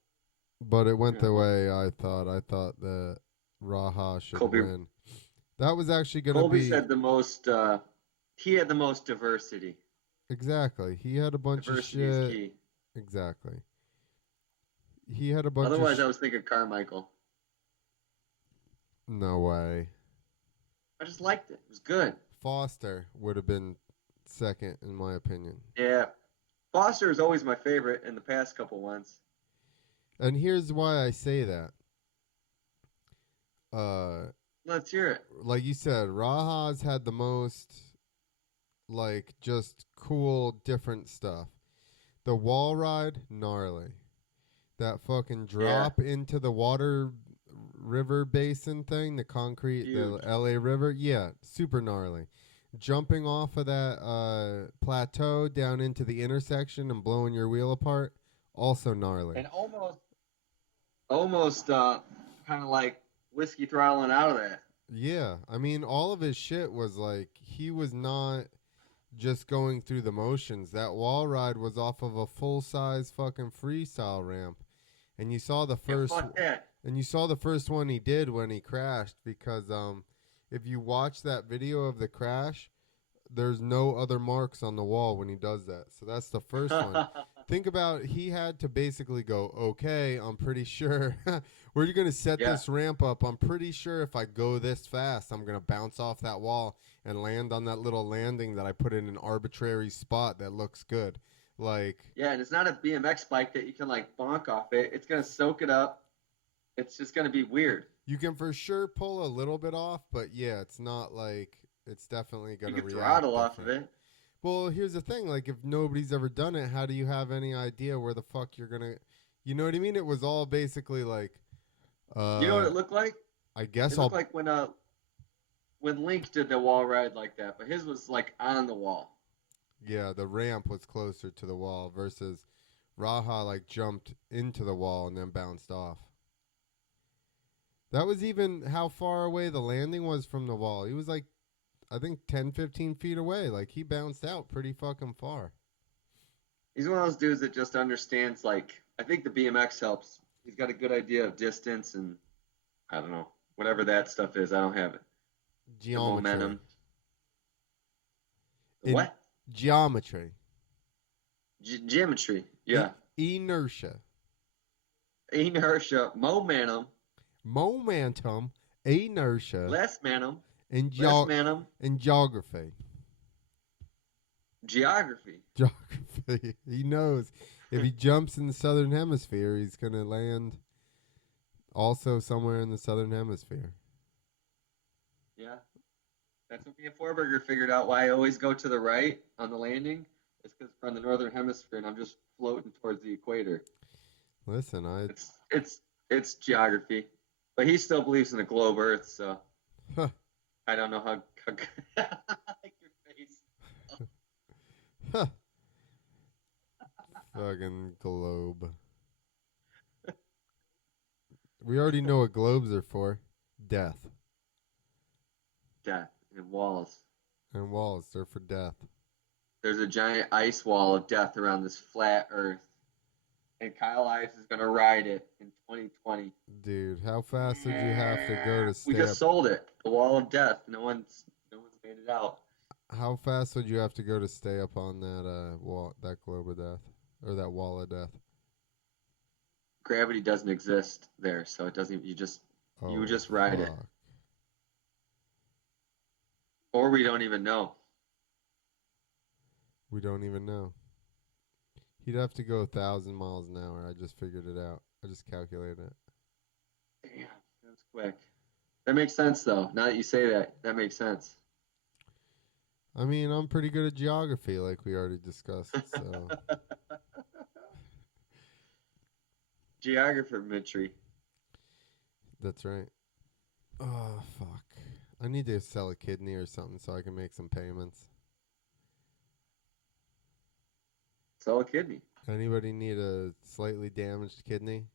but it went the way I thought. I thought that Raha should win. That was actually going to be. Colby said the most. He had the most diversity. Exactly. He had a bunch diversity of shit. Is key. Exactly. He had a bunch Otherwise, I was thinking Carmichael. No way. I just liked it. It was good. Foster would have been second, in my opinion. Yeah. Foster is always my favorite in the past couple ones. And here's why I say that. Let's hear it. Like you said, Raha's had the most like just cool different stuff. The wall ride, gnarly. That fucking Yeah, drop into the water river basin thing, the concrete, the huge. LA River, yeah, super gnarly. Jumping off of that plateau down into the intersection and blowing your wheel apart, also gnarly. And almost kind of like whiskey throttling out of that. Yeah, I mean, all of his shit was like he was not just going through the motions. That wall ride was off of a full size fucking freestyle ramp, and you saw the Yeah, first fuck that. and you saw the first one he did when he crashed because if you watch that video of the crash, there's no other marks on the wall when he does that. So that's the first one. Think about he had to basically go, okay, I'm pretty sure we're going to set Yeah, this ramp up. I'm pretty sure if I go this fast, I'm going to bounce off that wall and land on that little landing that I put in an arbitrary spot that looks good. Like, yeah, and it's not a BMX bike that you can like bonk off it. It's gonna soak it up. It's just gonna be weird. you can for sure pull a little bit off, but yeah, it's not like it's definitely You going to can react throttle off of different. it. Well, here's the thing: like, if nobody's ever done it, how do you have any idea where the fuck you're gonna? You know what I mean? It was all basically like, You know what uh, it looked like? I guess It looked I'll. like when Link did the wall ride like that, but his was like on the wall. Yeah, the ramp was closer to the wall versus Raha like jumped into the wall and then bounced off. That was even how far away the landing was from the wall. He was like, I think 10, 15 feet away. Like he bounced out pretty fucking far. He's one of those dudes that just understands like I think the BMX helps. He's got a good idea of distance and I don't know whatever that stuff is. I don't have it. The Geometry. momentum. The In what? geometry. Geometry. Yeah. Inertia. Inertia. Momentum. Momentum, inertia, Less manum. and, Less geog- manum. and geography. Geography. Geography. He knows if he jumps in the southern hemisphere, he's going to land also somewhere in the southern hemisphere. Yeah. That's what me and Forberger figured out why I always go to the right on the landing. It's because we're on the northern hemisphere and I'm just floating towards the equator. Listen, It's geography. But he still believes in the globe Earth, so huh, I don't know how I like your face. huh, fucking globe. We already know what globes are for. Death. Death and walls. And walls, they're for death. There's a giant ice wall of death around this flat Earth, and Kyle Ives is gonna ride it in 2020. Dude, how fast would you have to go to We stay just up? sold it. The wall of death. No one's made it out. How fast would you have to go to stay up on that wall, that globe of death, or that wall of death? Gravity doesn't exist there, so it doesn't. You Oh, just ride it, fuck. or we don't even know. We don't even know. He'd have to go 1,000 miles an hour. I just figured it out. I just calculated it. Damn, that was quick. That makes sense, though. Now that you say that, that makes sense. I mean, I'm pretty good at geography, like we already discussed. So Geography. that's right. Oh fuck! I need to sell a kidney or something so I can make some payments. Sell a kidney. Anybody need a slightly damaged kidney?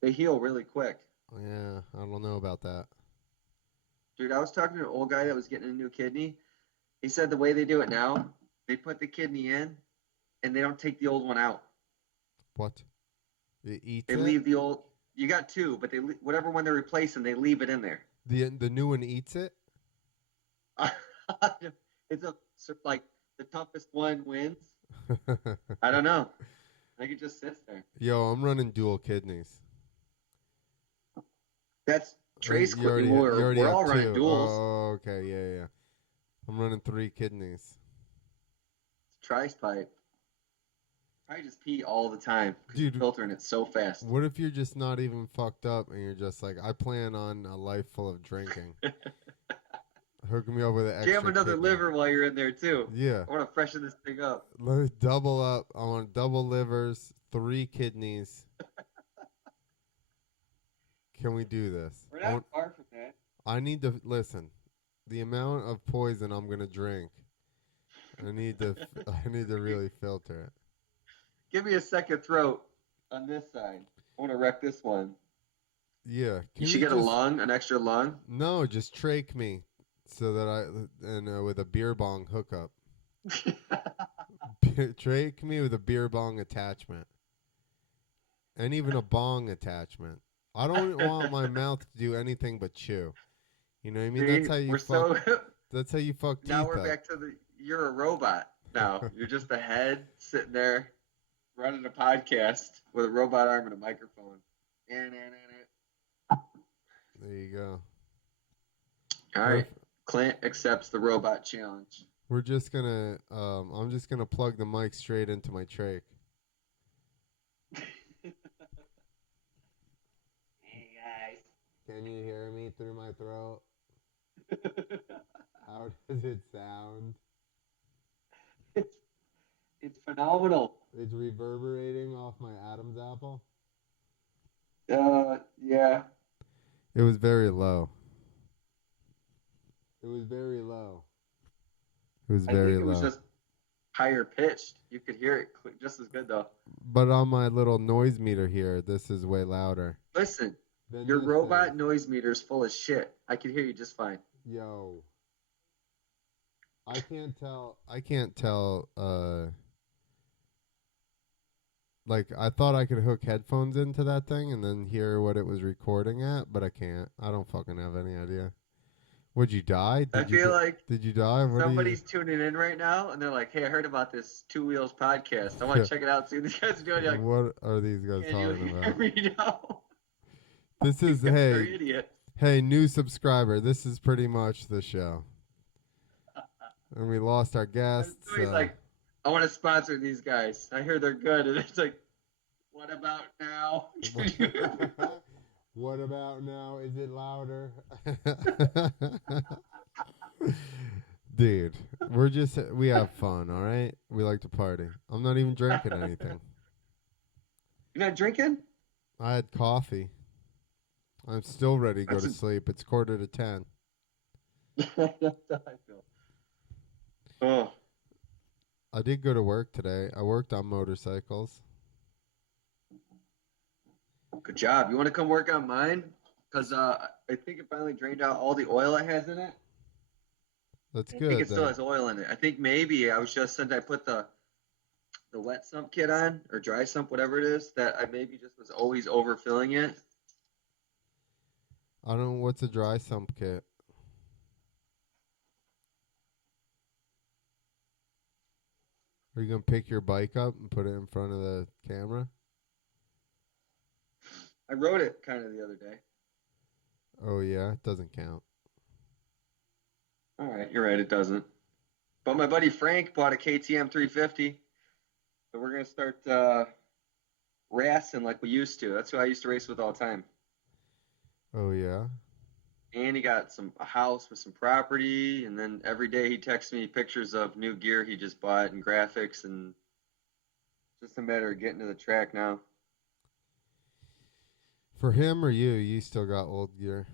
They heal really quick. Yeah, I don't know about that. Dude, I was talking to an old guy that was getting a new kidney. He said the way they do it now, they put the kidney in and they don't take the old one out. What? It eats They it? leave the old. You got two, but whatever one they're replacing, they leave it in there. The new one eats it? It's like the toughest one wins. I don't know. I think it just sits there. Yo, I'm running dual kidneys. That's Trey's You already, quitting more. you already We're have all running two. duels. Oh, okay, yeah. I'm running 3 kidneys. Trice pipe. Probably just pee all the time because you're Dude, filtering it so fast. what if you're just not even fucked up and you're just like, I plan on a life full of drinking. Hook me up with an extra Jam another kidney. liver while you're in there too. Yeah. I want to freshen this thing up. Let me double up. I want double livers, 3 kidneys. Can we do this? We're not far from that. I need to listen. The amount of poison I'm gonna drink, I need to really filter it. Give me a second throat on this side. I want to wreck this one. Yeah. You should get an extra lung. No, just trach me, so that with a beer bong hookup. Trach me with a beer bong attachment, and even a bong attachment. I don't want my mouth to do anything but chew. You know what I mean? See, That's how you fuck. That's how you fuck teeth now we're up. back to you're a robot now. You're just a head sitting there running a podcast with a robot arm and a microphone. There you go. All right. Clint accepts the robot challenge. We're just gonna I'm just gonna plug the mic straight into my trach. Hey guys. Can you hear me through my throat? How does it sound? It's phenomenal. It's reverberating off my Adam's apple. Yeah. It was very low. It was very low. It was very low. It was just higher pitched. You could hear it just as good though. But on my little noise meter here, this is way louder. Listen, your robot noise meter is full of shit. I can hear you just fine. Yo. I can't tell like I thought I could hook headphones into that thing and then hear what it was recording at, but I can't. I don't fucking have any idea. Would you die? Did you die? Somebody's tuning in right now and they're like, "Hey, I heard about this Two Wheels podcast. I want to check it out. See what these guys are doing." You're like, what are these guys talking about? Now? This is hey, new subscriber. This is pretty much the show. And we lost our guests. So he's like, I want to sponsor these guys. I hear they're good. And it's like, what about now? What about now? Is it louder? Dude, we have fun, all right? We like to party. I'm not even drinking anything. You're not drinking? I had coffee. I'm still ready to go to sleep. It's 9:45. That's how I feel. Oh. I did go to work today. I worked on motorcycles. Good job. You want to come work on mine? Because I think it finally drained out all the oil it has in it. That's good. I think it still has oil in it. I think maybe since I put the wet sump kit on, or dry sump, whatever it is, that I maybe just was always overfilling it. I don't know what's a dry sump kit. Are you going to pick your bike up and put it in front of the camera? I rode it kind of the other day. Oh, yeah? It doesn't count. All right, you're right. It doesn't. But my buddy Frank bought a KTM 350. So we're going to start racing like we used to. That's who I used to race with all the time. Oh, yeah? And he got a house with some property, and then every day he texts me pictures of new gear he just bought and graphics, and it's just a matter of getting to the track now. For him or you still got old gear?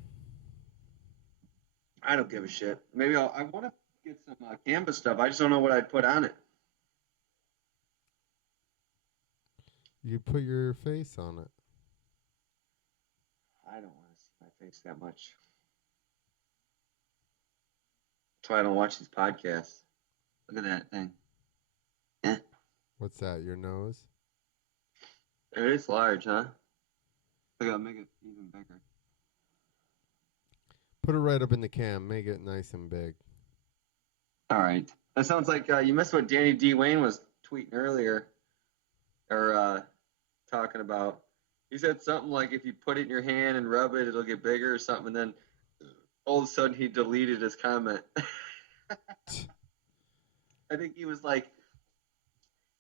I don't give a shit. Maybe I want to get some canvas stuff. I just don't know what I'd put on it. You put your face on it. I don't want to see my face that much. That's why I don't watch these podcasts. Look at that thing. Eh? What's that, your nose? It is large, huh? Look, I'll make it even bigger. Put it right up in the cam. Make it nice and big. All right. That sounds like you missed what Danny D. Wayne was tweeting earlier, or talking about. He said something like, if you put it in your hand and rub it, it'll get bigger or something, and then all of a sudden he deleted his comment. I think he was like,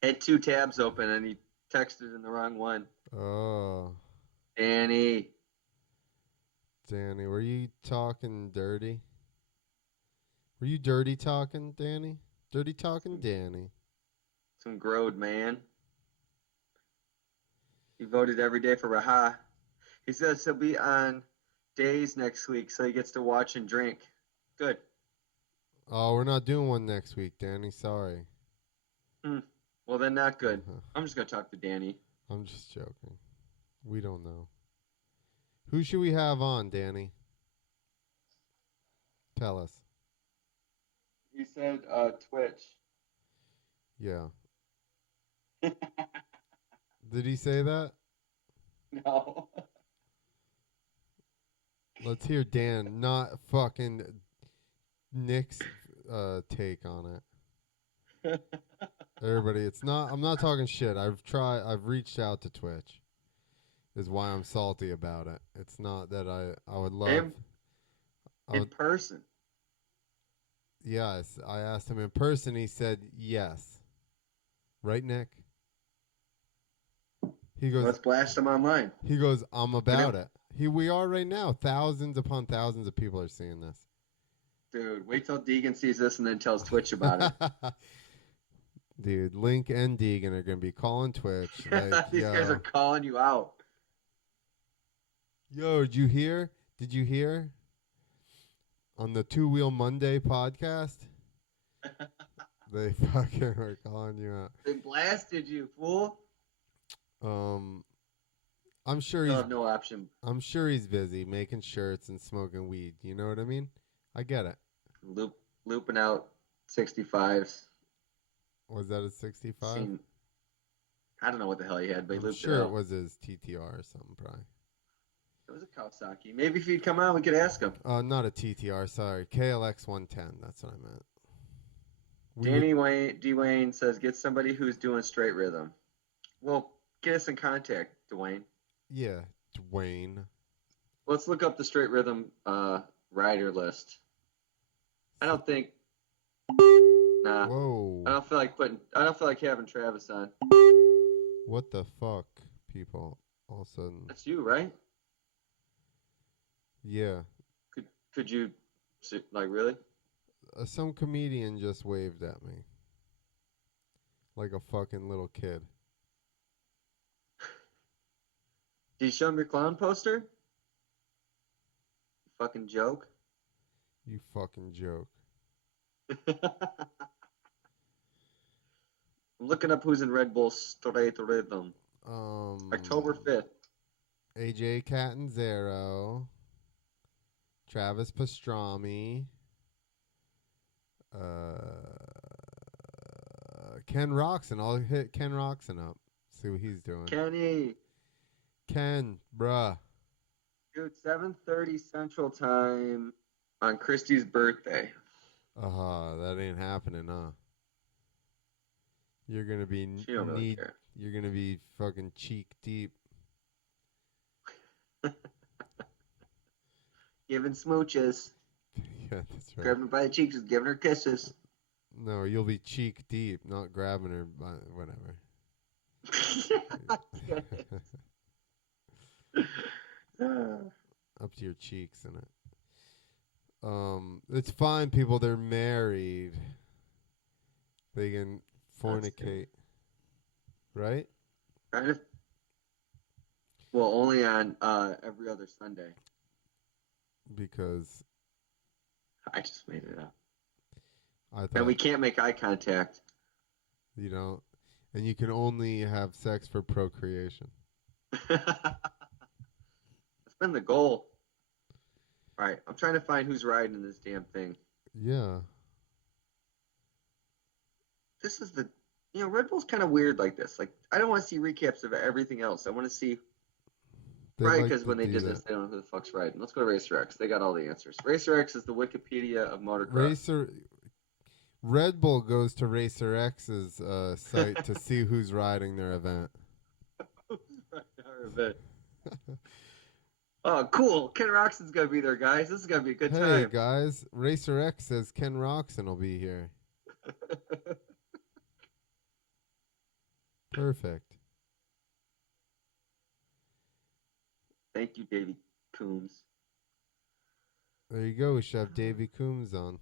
Had 2 tabs open and he texted in the wrong one. Oh, Danny. Danny, were you talking dirty? Were you dirty talking, Danny? Dirty talking, Danny. Some grode, man. He voted every day for Raha. He says he'll be on days next week, so he gets to watch and drink. Good. Oh, we're not doing one next week, Danny. Sorry. Well, then not good. I'm just going to talk to Danny. I'm just joking. We don't know. Who should we have on, Danny? Tell us. He said Twitch. Yeah. Did he say that? No. Let's hear Dan, not fucking Nick's take on it. Everybody, it's not. I'm not talking shit. I've reached out to Twitch. Is why I'm salty about it. It's not that I would love. In person. Yes, I asked him in person. He said yes. Right, Nick? He goes. Let's blast him online. He goes. I'm about it. We are right now. Thousands upon thousands of people are seeing this. Dude, wait till Deegan sees this and then tells Twitch about it. Dude, Link and Deegan are gonna be calling Twitch. Like, These guys are calling you out. Yo, did you hear? Did you hear? On the Two Wheel Monday podcast, they fucking were calling you out. They blasted you, fool. I'm sure They'll he's have no option. I'm sure he's busy making shirts and smoking weed. You know what I mean? I get it. Looping out 65s. Was that a 65? I don't know what the hell he had, but he I'm looped sure it out. it was his TTR or something, probably. It was a Kawasaki. Maybe if he'd come on, we could ask him. Not a TTR, sorry. KLX 110, that's what I meant. Danny Dwayne says, get somebody who's doing straight rhythm. Well, get us in contact, Dwayne. Yeah, Dwayne. Let's look up the straight rhythm rider list. I don't think. Nah. Whoa. I don't feel like having Travis on. What the fuck, people? All of a sudden. That's you, right? Yeah. Could you, like, really? Some comedian just waved at me. Like a fucking little kid. Did you show him your clown poster? You fucking joke. You fucking joke. I'm looking up who's in Red Bull Straight Rhythm. October 5th. AJ Catanzaro. Travis Pastrami. Ken Roxon. I'll hit Ken Roxon up. See what he's doing. Kenny. Ken, bruh. Dude, 7:30 Central Time on Christy's birthday. That ain't happening, huh? You're gonna be She don't really care. You're gonna be fucking cheek deep. Giving smooches. Yeah, that's right. Grabbing her by the cheeks, just giving her kisses. No, you'll be cheek deep, not grabbing her by whatever. Up to your cheeks in it. It's fine, people. They're married. They can fornicate, right? Kind of. Well, only on every other Sunday. Because I just made it up. I thought And we can't make eye contact. you don't, and you can only have sex for procreation. That's been the goal. All right, I'm trying to find who's riding this damn thing. Yeah. This is Red Bull's kind of weird like this. Like, I don't want to see recaps of everything else. I want to see, right? Because when they did this, they don't know who the fuck's riding. Let's go to Racer X. They got all the answers. Racer X is the Wikipedia of motocross. Red Bull goes to Racer X's site to see who's riding their event. Oh, cool. Ken Roxon's going to be there, guys. This is going to be a good time. Hey, guys. Racer X says Ken Roxon will be here. Perfect. Thank you, Davy Coombs. There you go. We should have Davy Coombs on.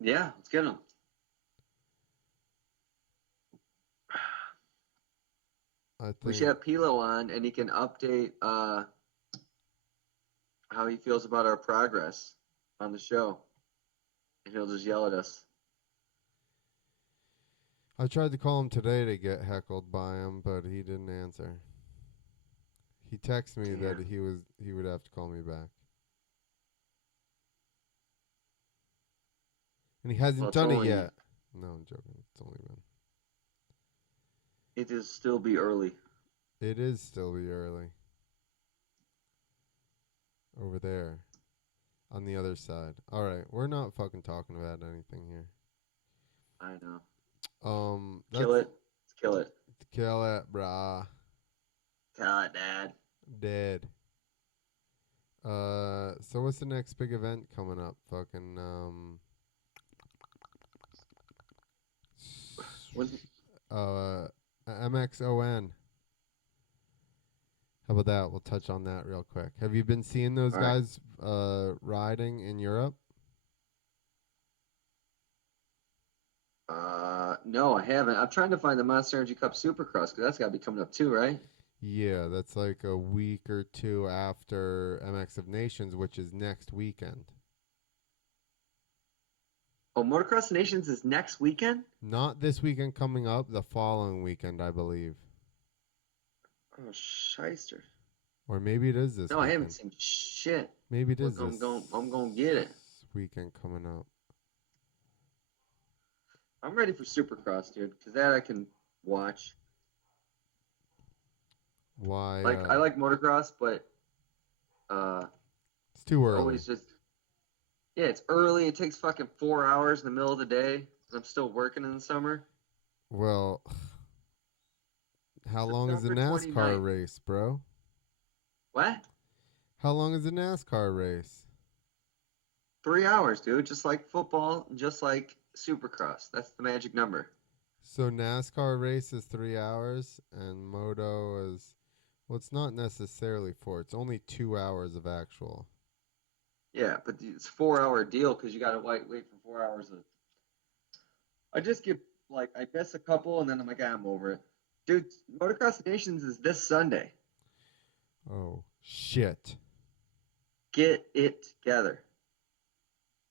Yeah, let's get him. I We should think. have Pilo on, and he can update how he feels about our progress on the show, and he'll just yell at us. I tried to call him today to get heckled by him, but he didn't answer. He texted me that Damn. he would have to call me back. And he hasn't Well, it's done it only yet. No, I'm joking. It's only been. it is still be early. It is still the early. Over there. On the other side. Alright, we're not fucking talking about anything here. I know. That's Kill it. Let's kill it. kill it, brah. Tell it, Dad. Dead. So what's the next big event coming up? Fucking When's, MXON. How about that? We'll touch on that real quick. Have you been seeing those all right. guys riding in Europe? No, I haven't. I'm trying to find the Monster Energy Cup Supercross because that's got to be coming up too, right? Yeah, that's like a week or two after MX of Nations, which is next weekend. Oh, Motocross Nations is next weekend? Not this weekend coming up, the following weekend, I believe. Oh, shyster. Or maybe it is this No, I haven't weekend. seen shit. Maybe it is Look, this I'm going to get it. weekend coming up. I'm ready for Supercross, dude, because that I can watch. Why? I like motocross, but It's too early. always just it's early. It takes fucking 4 hours in the middle of the day, and I'm still working in the summer. Well, how long is the September NASCAR 29th. race, bro? What? How long is the NASCAR race? 3 hours, dude. Just like football, just like Supercross. That's the magic number. So NASCAR race is 3 hours, and Moto is, well, it's not necessarily 4. It's only 2 hours of actual. Yeah, but it's a 4 hour deal because you got to wait for 4 hours. I just get like I miss a couple, and then I'm like, I'm over it. Dude, Motocross Nations is this Sunday. Oh, shit. Get it together.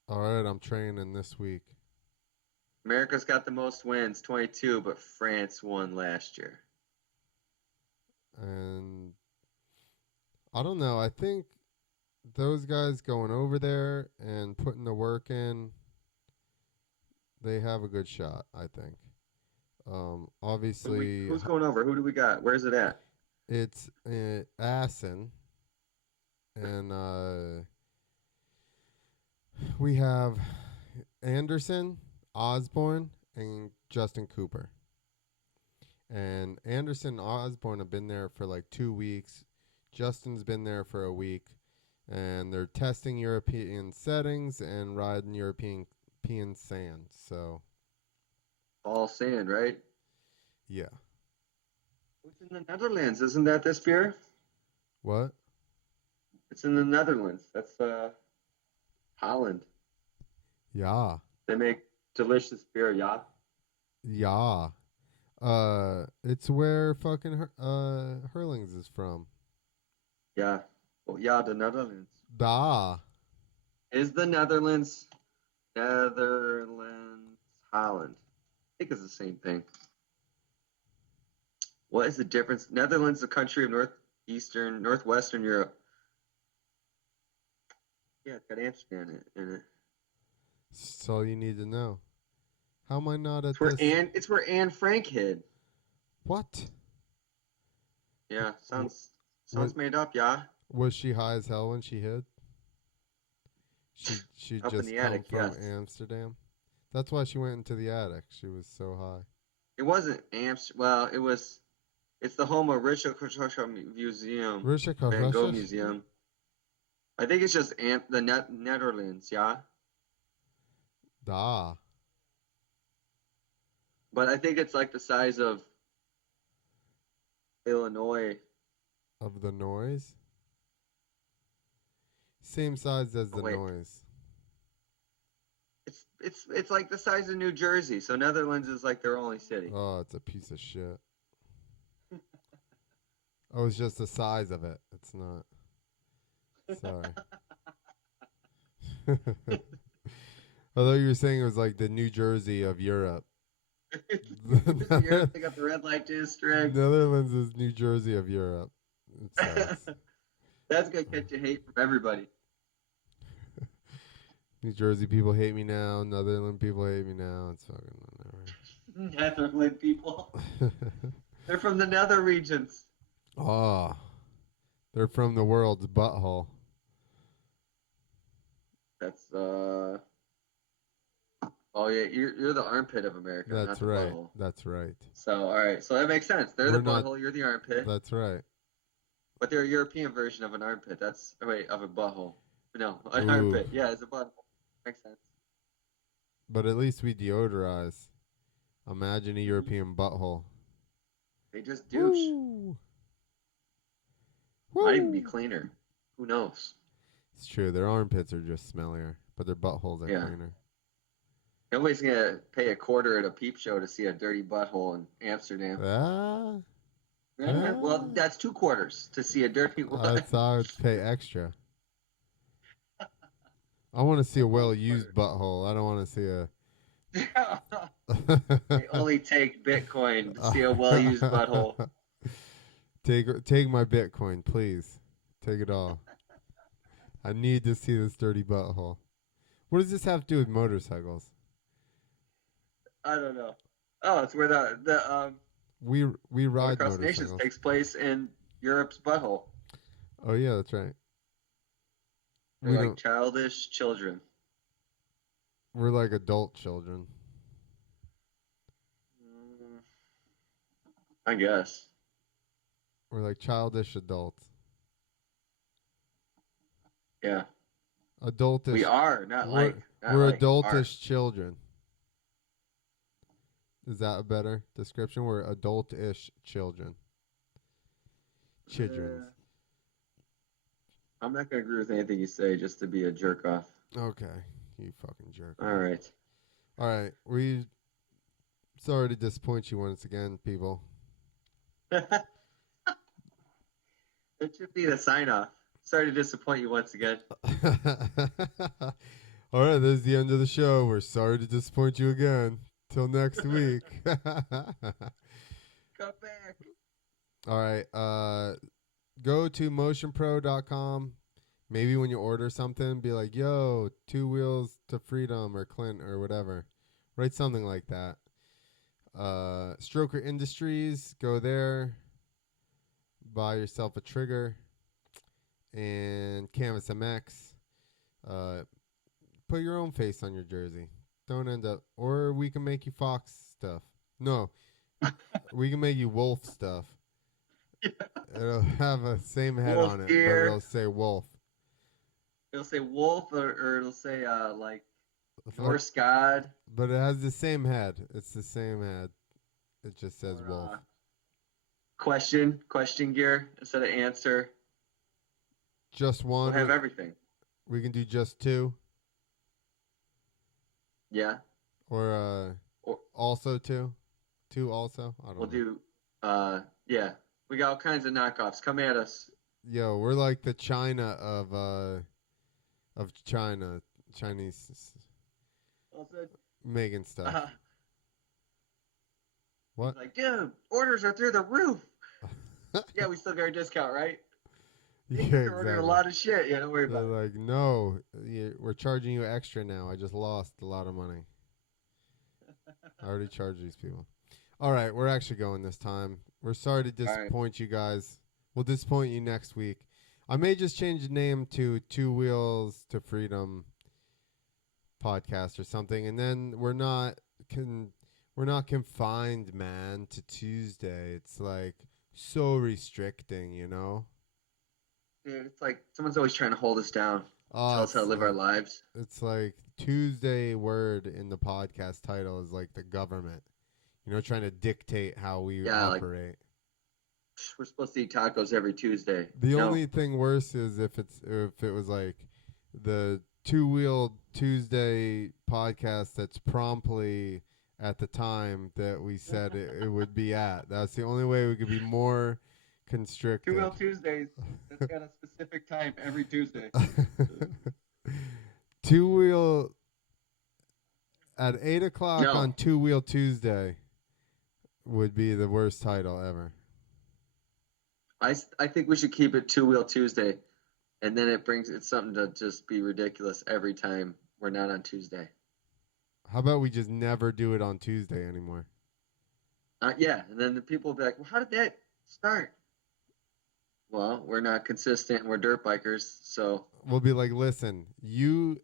All right, I'm training this week. America's got the most wins, 22, but France won last year. And I don't know. I think those guys going over there and putting the work in, they have a good shot, I think. Obviously, Who's going over? Who do we got? Where's it at? it's Assen, and we have Anderson, Osborne, and Justin Cooper. And Anderson and Osborne have been there for like 2 weeks. Justin's been there for a week. And they're testing European settings and riding European sand. So, All sand, right? yeah. What's in the Netherlands? Isn't that this beer? What? It's in the Netherlands. That's Holland. Yeah. They make delicious beer, yeah. Yeah. It's where fucking Hurlings is from. Yeah. Well, yeah, the Netherlands. Da. Is the Netherlands Holland? I think it's the same thing. What is the difference? Netherlands is a country of northwestern Europe. Yeah, it's got Amsterdam in it. That's all you need to know. How am I not at It's where Anne Frank hid. What? Yeah, sounds made up, yeah. Was she high as hell when she hid? She Up in just the come attic, from yes. Amsterdam. That's why she went into the attic. She was so high. It wasn't Amsterdam. Well, it was. It's the home of Richard Museum, Van Gogh Museum. I think it's just the Netherlands, yeah. Da. but I think it's like the size of Illinois. Of the noise? Same size as Oh the wait, noise. it's like the size of New Jersey. So Netherlands is like their only city. Oh, it's a piece of shit. Oh, it's just the size of it. It's not. Sorry. I thought you were saying it was like the New Jersey of Europe. Europe, they got the red light district. Netherlands is New Jersey of Europe. It sucks. That's gonna catch a hate from everybody. New Jersey people hate me now. Netherlands people hate me now. It's fucking Netherland people. whatever. They're from the nether regions. Oh, they're from the world's butthole. That's Oh yeah, you're the armpit of America, not That's the right. butthole. That's right. So all right, so that makes sense. They're We're the not. butthole, you're the armpit, That's right. but they're a European version of an armpit. That's wait of a butthole. No, an Ooh. armpit. Yeah, it's a butthole. Makes sense. But at least we deodorize. Imagine a European butthole. They just douche. Woo. Might even be Woo. cleaner. Who knows? It's true. Their armpits are just smellier, but their buttholes are Yeah. cleaner. Nobody's gonna pay a quarter at a peep show to see a dirty butthole in Amsterdam. Ah, Well, that's 2 quarters to see a dirty one. I thought I would pay extra. I want to see a well-used butthole. I don't want to see a. They only take Bitcoin to see a well-used butthole. Take my Bitcoin, please. Take it all. I need to see this dirty butthole. What does this have to do with motorcycles? I don't know. Oh, it's where the We ride Across the Nations motorcycles. takes place in Europe's butthole. Oh yeah, that's right. They're We like don't. childish children. We're like adult children. Mm, I guess. We're like childish adults. Yeah. Adultish. We are, not We're, like. Not we're like, are. adultish children. Is that a better description? We're adult-ish children. Children. I'm not going to agree with anything you say just to be a jerk off. Okay, you fucking jerk. All right. All right. We sorry to disappoint you once again, people. That should be the sign off. Sorry to disappoint you once again. All right, this is the end of the show. We're sorry to disappoint you again. Till next week. Come back. All right. Go to motionpro.com. Maybe when you order something, be like, yo, 2 wheels to freedom or Clint or whatever. Write something like that. Stroker Industries, go there. Buy yourself a trigger. And Canvas MX. Put your own face on your jersey. Don't end up. Or we can make you Fox stuff. No. We can make you Wolf stuff. Yeah. It'll have a same head Wolf on it, gear. but it'll say Wolf. It'll say wolf or it'll say like Norse god. But it has the same head. It's the same head. It just says Or, Wolf. Question gear instead of answer. Just one. We'll have everything. We can do just 2. Yeah. Or also 2. 2 also. I don't We'll know. do yeah. We got all kinds of knockoffs. Come at us. Yo, we're like the China of China. Chinese making stuff. What? Like, dude, orders are through the roof. Yeah, we still got our discount, right? Yeah, You're ordering exactly. a lot of shit. Yeah, don't worry They're about it. like, no, we're charging you extra now. I just lost a lot of money. I already charged these people. All right, we're actually going this time. We're sorry to disappoint you guys. We'll disappoint you next week. I may just change the name to 2 Wheels to Freedom podcast or something, and then we're not confined, man, to Tuesday. It's like so restricting, you know? Dude, it's like someone's always trying to hold us down. Oh, Tell us how to live our like, lives. it's like Tuesday word in the podcast title is like the government. trying to dictate how we Yeah, like operate. we're supposed to eat tacos every Tuesday. The No. only thing worse is if it was like the Two Wheel Tuesday podcast that's promptly at the time that we said it would be at. That's the only way we could be more constricted. 2 Wheel Tuesdays. That's got a specific time every Tuesday. Two Wheel at 8:00 No. on Two Wheel Tuesday would be the worst title ever. I think we should keep it 2 Wheel Tuesday, and then it's something to just be ridiculous every time we're not on Tuesday. How about we just never do it on Tuesday anymore? Yeah, and then the people will be like, well, how did that start? Well, we're not consistent, and we're dirt bikers, so. We'll be like, listen, you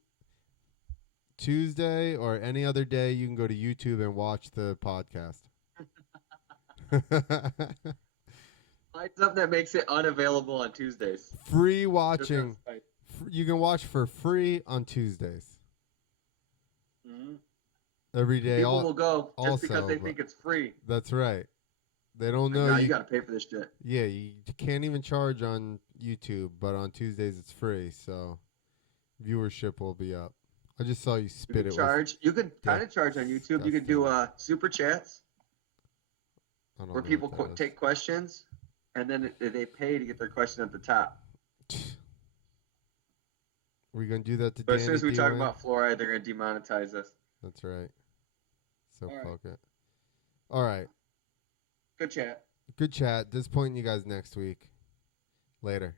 Tuesday or any other day, you can go to YouTube and watch the podcast. Find something that makes it unavailable on Tuesdays. Free watching. You can watch for free on Tuesdays. Mm-hmm. Every day. People will go just also, because they think it's free. That's right. They don't know. Now you got to pay for this shit. Yeah, you can't even charge on YouTube, but on Tuesdays it's free, so viewership will be up. I just saw you spit it. You could kind of charge on YouTube. You could do super chats where people take questions, and then they pay to get their question at the top. We're going to do that to But as soon as we talk about fluoride, they're going to demonetize us. That's right. So fuck it. All right. Good chat. Good chat. Disappointing you guys next week. Later.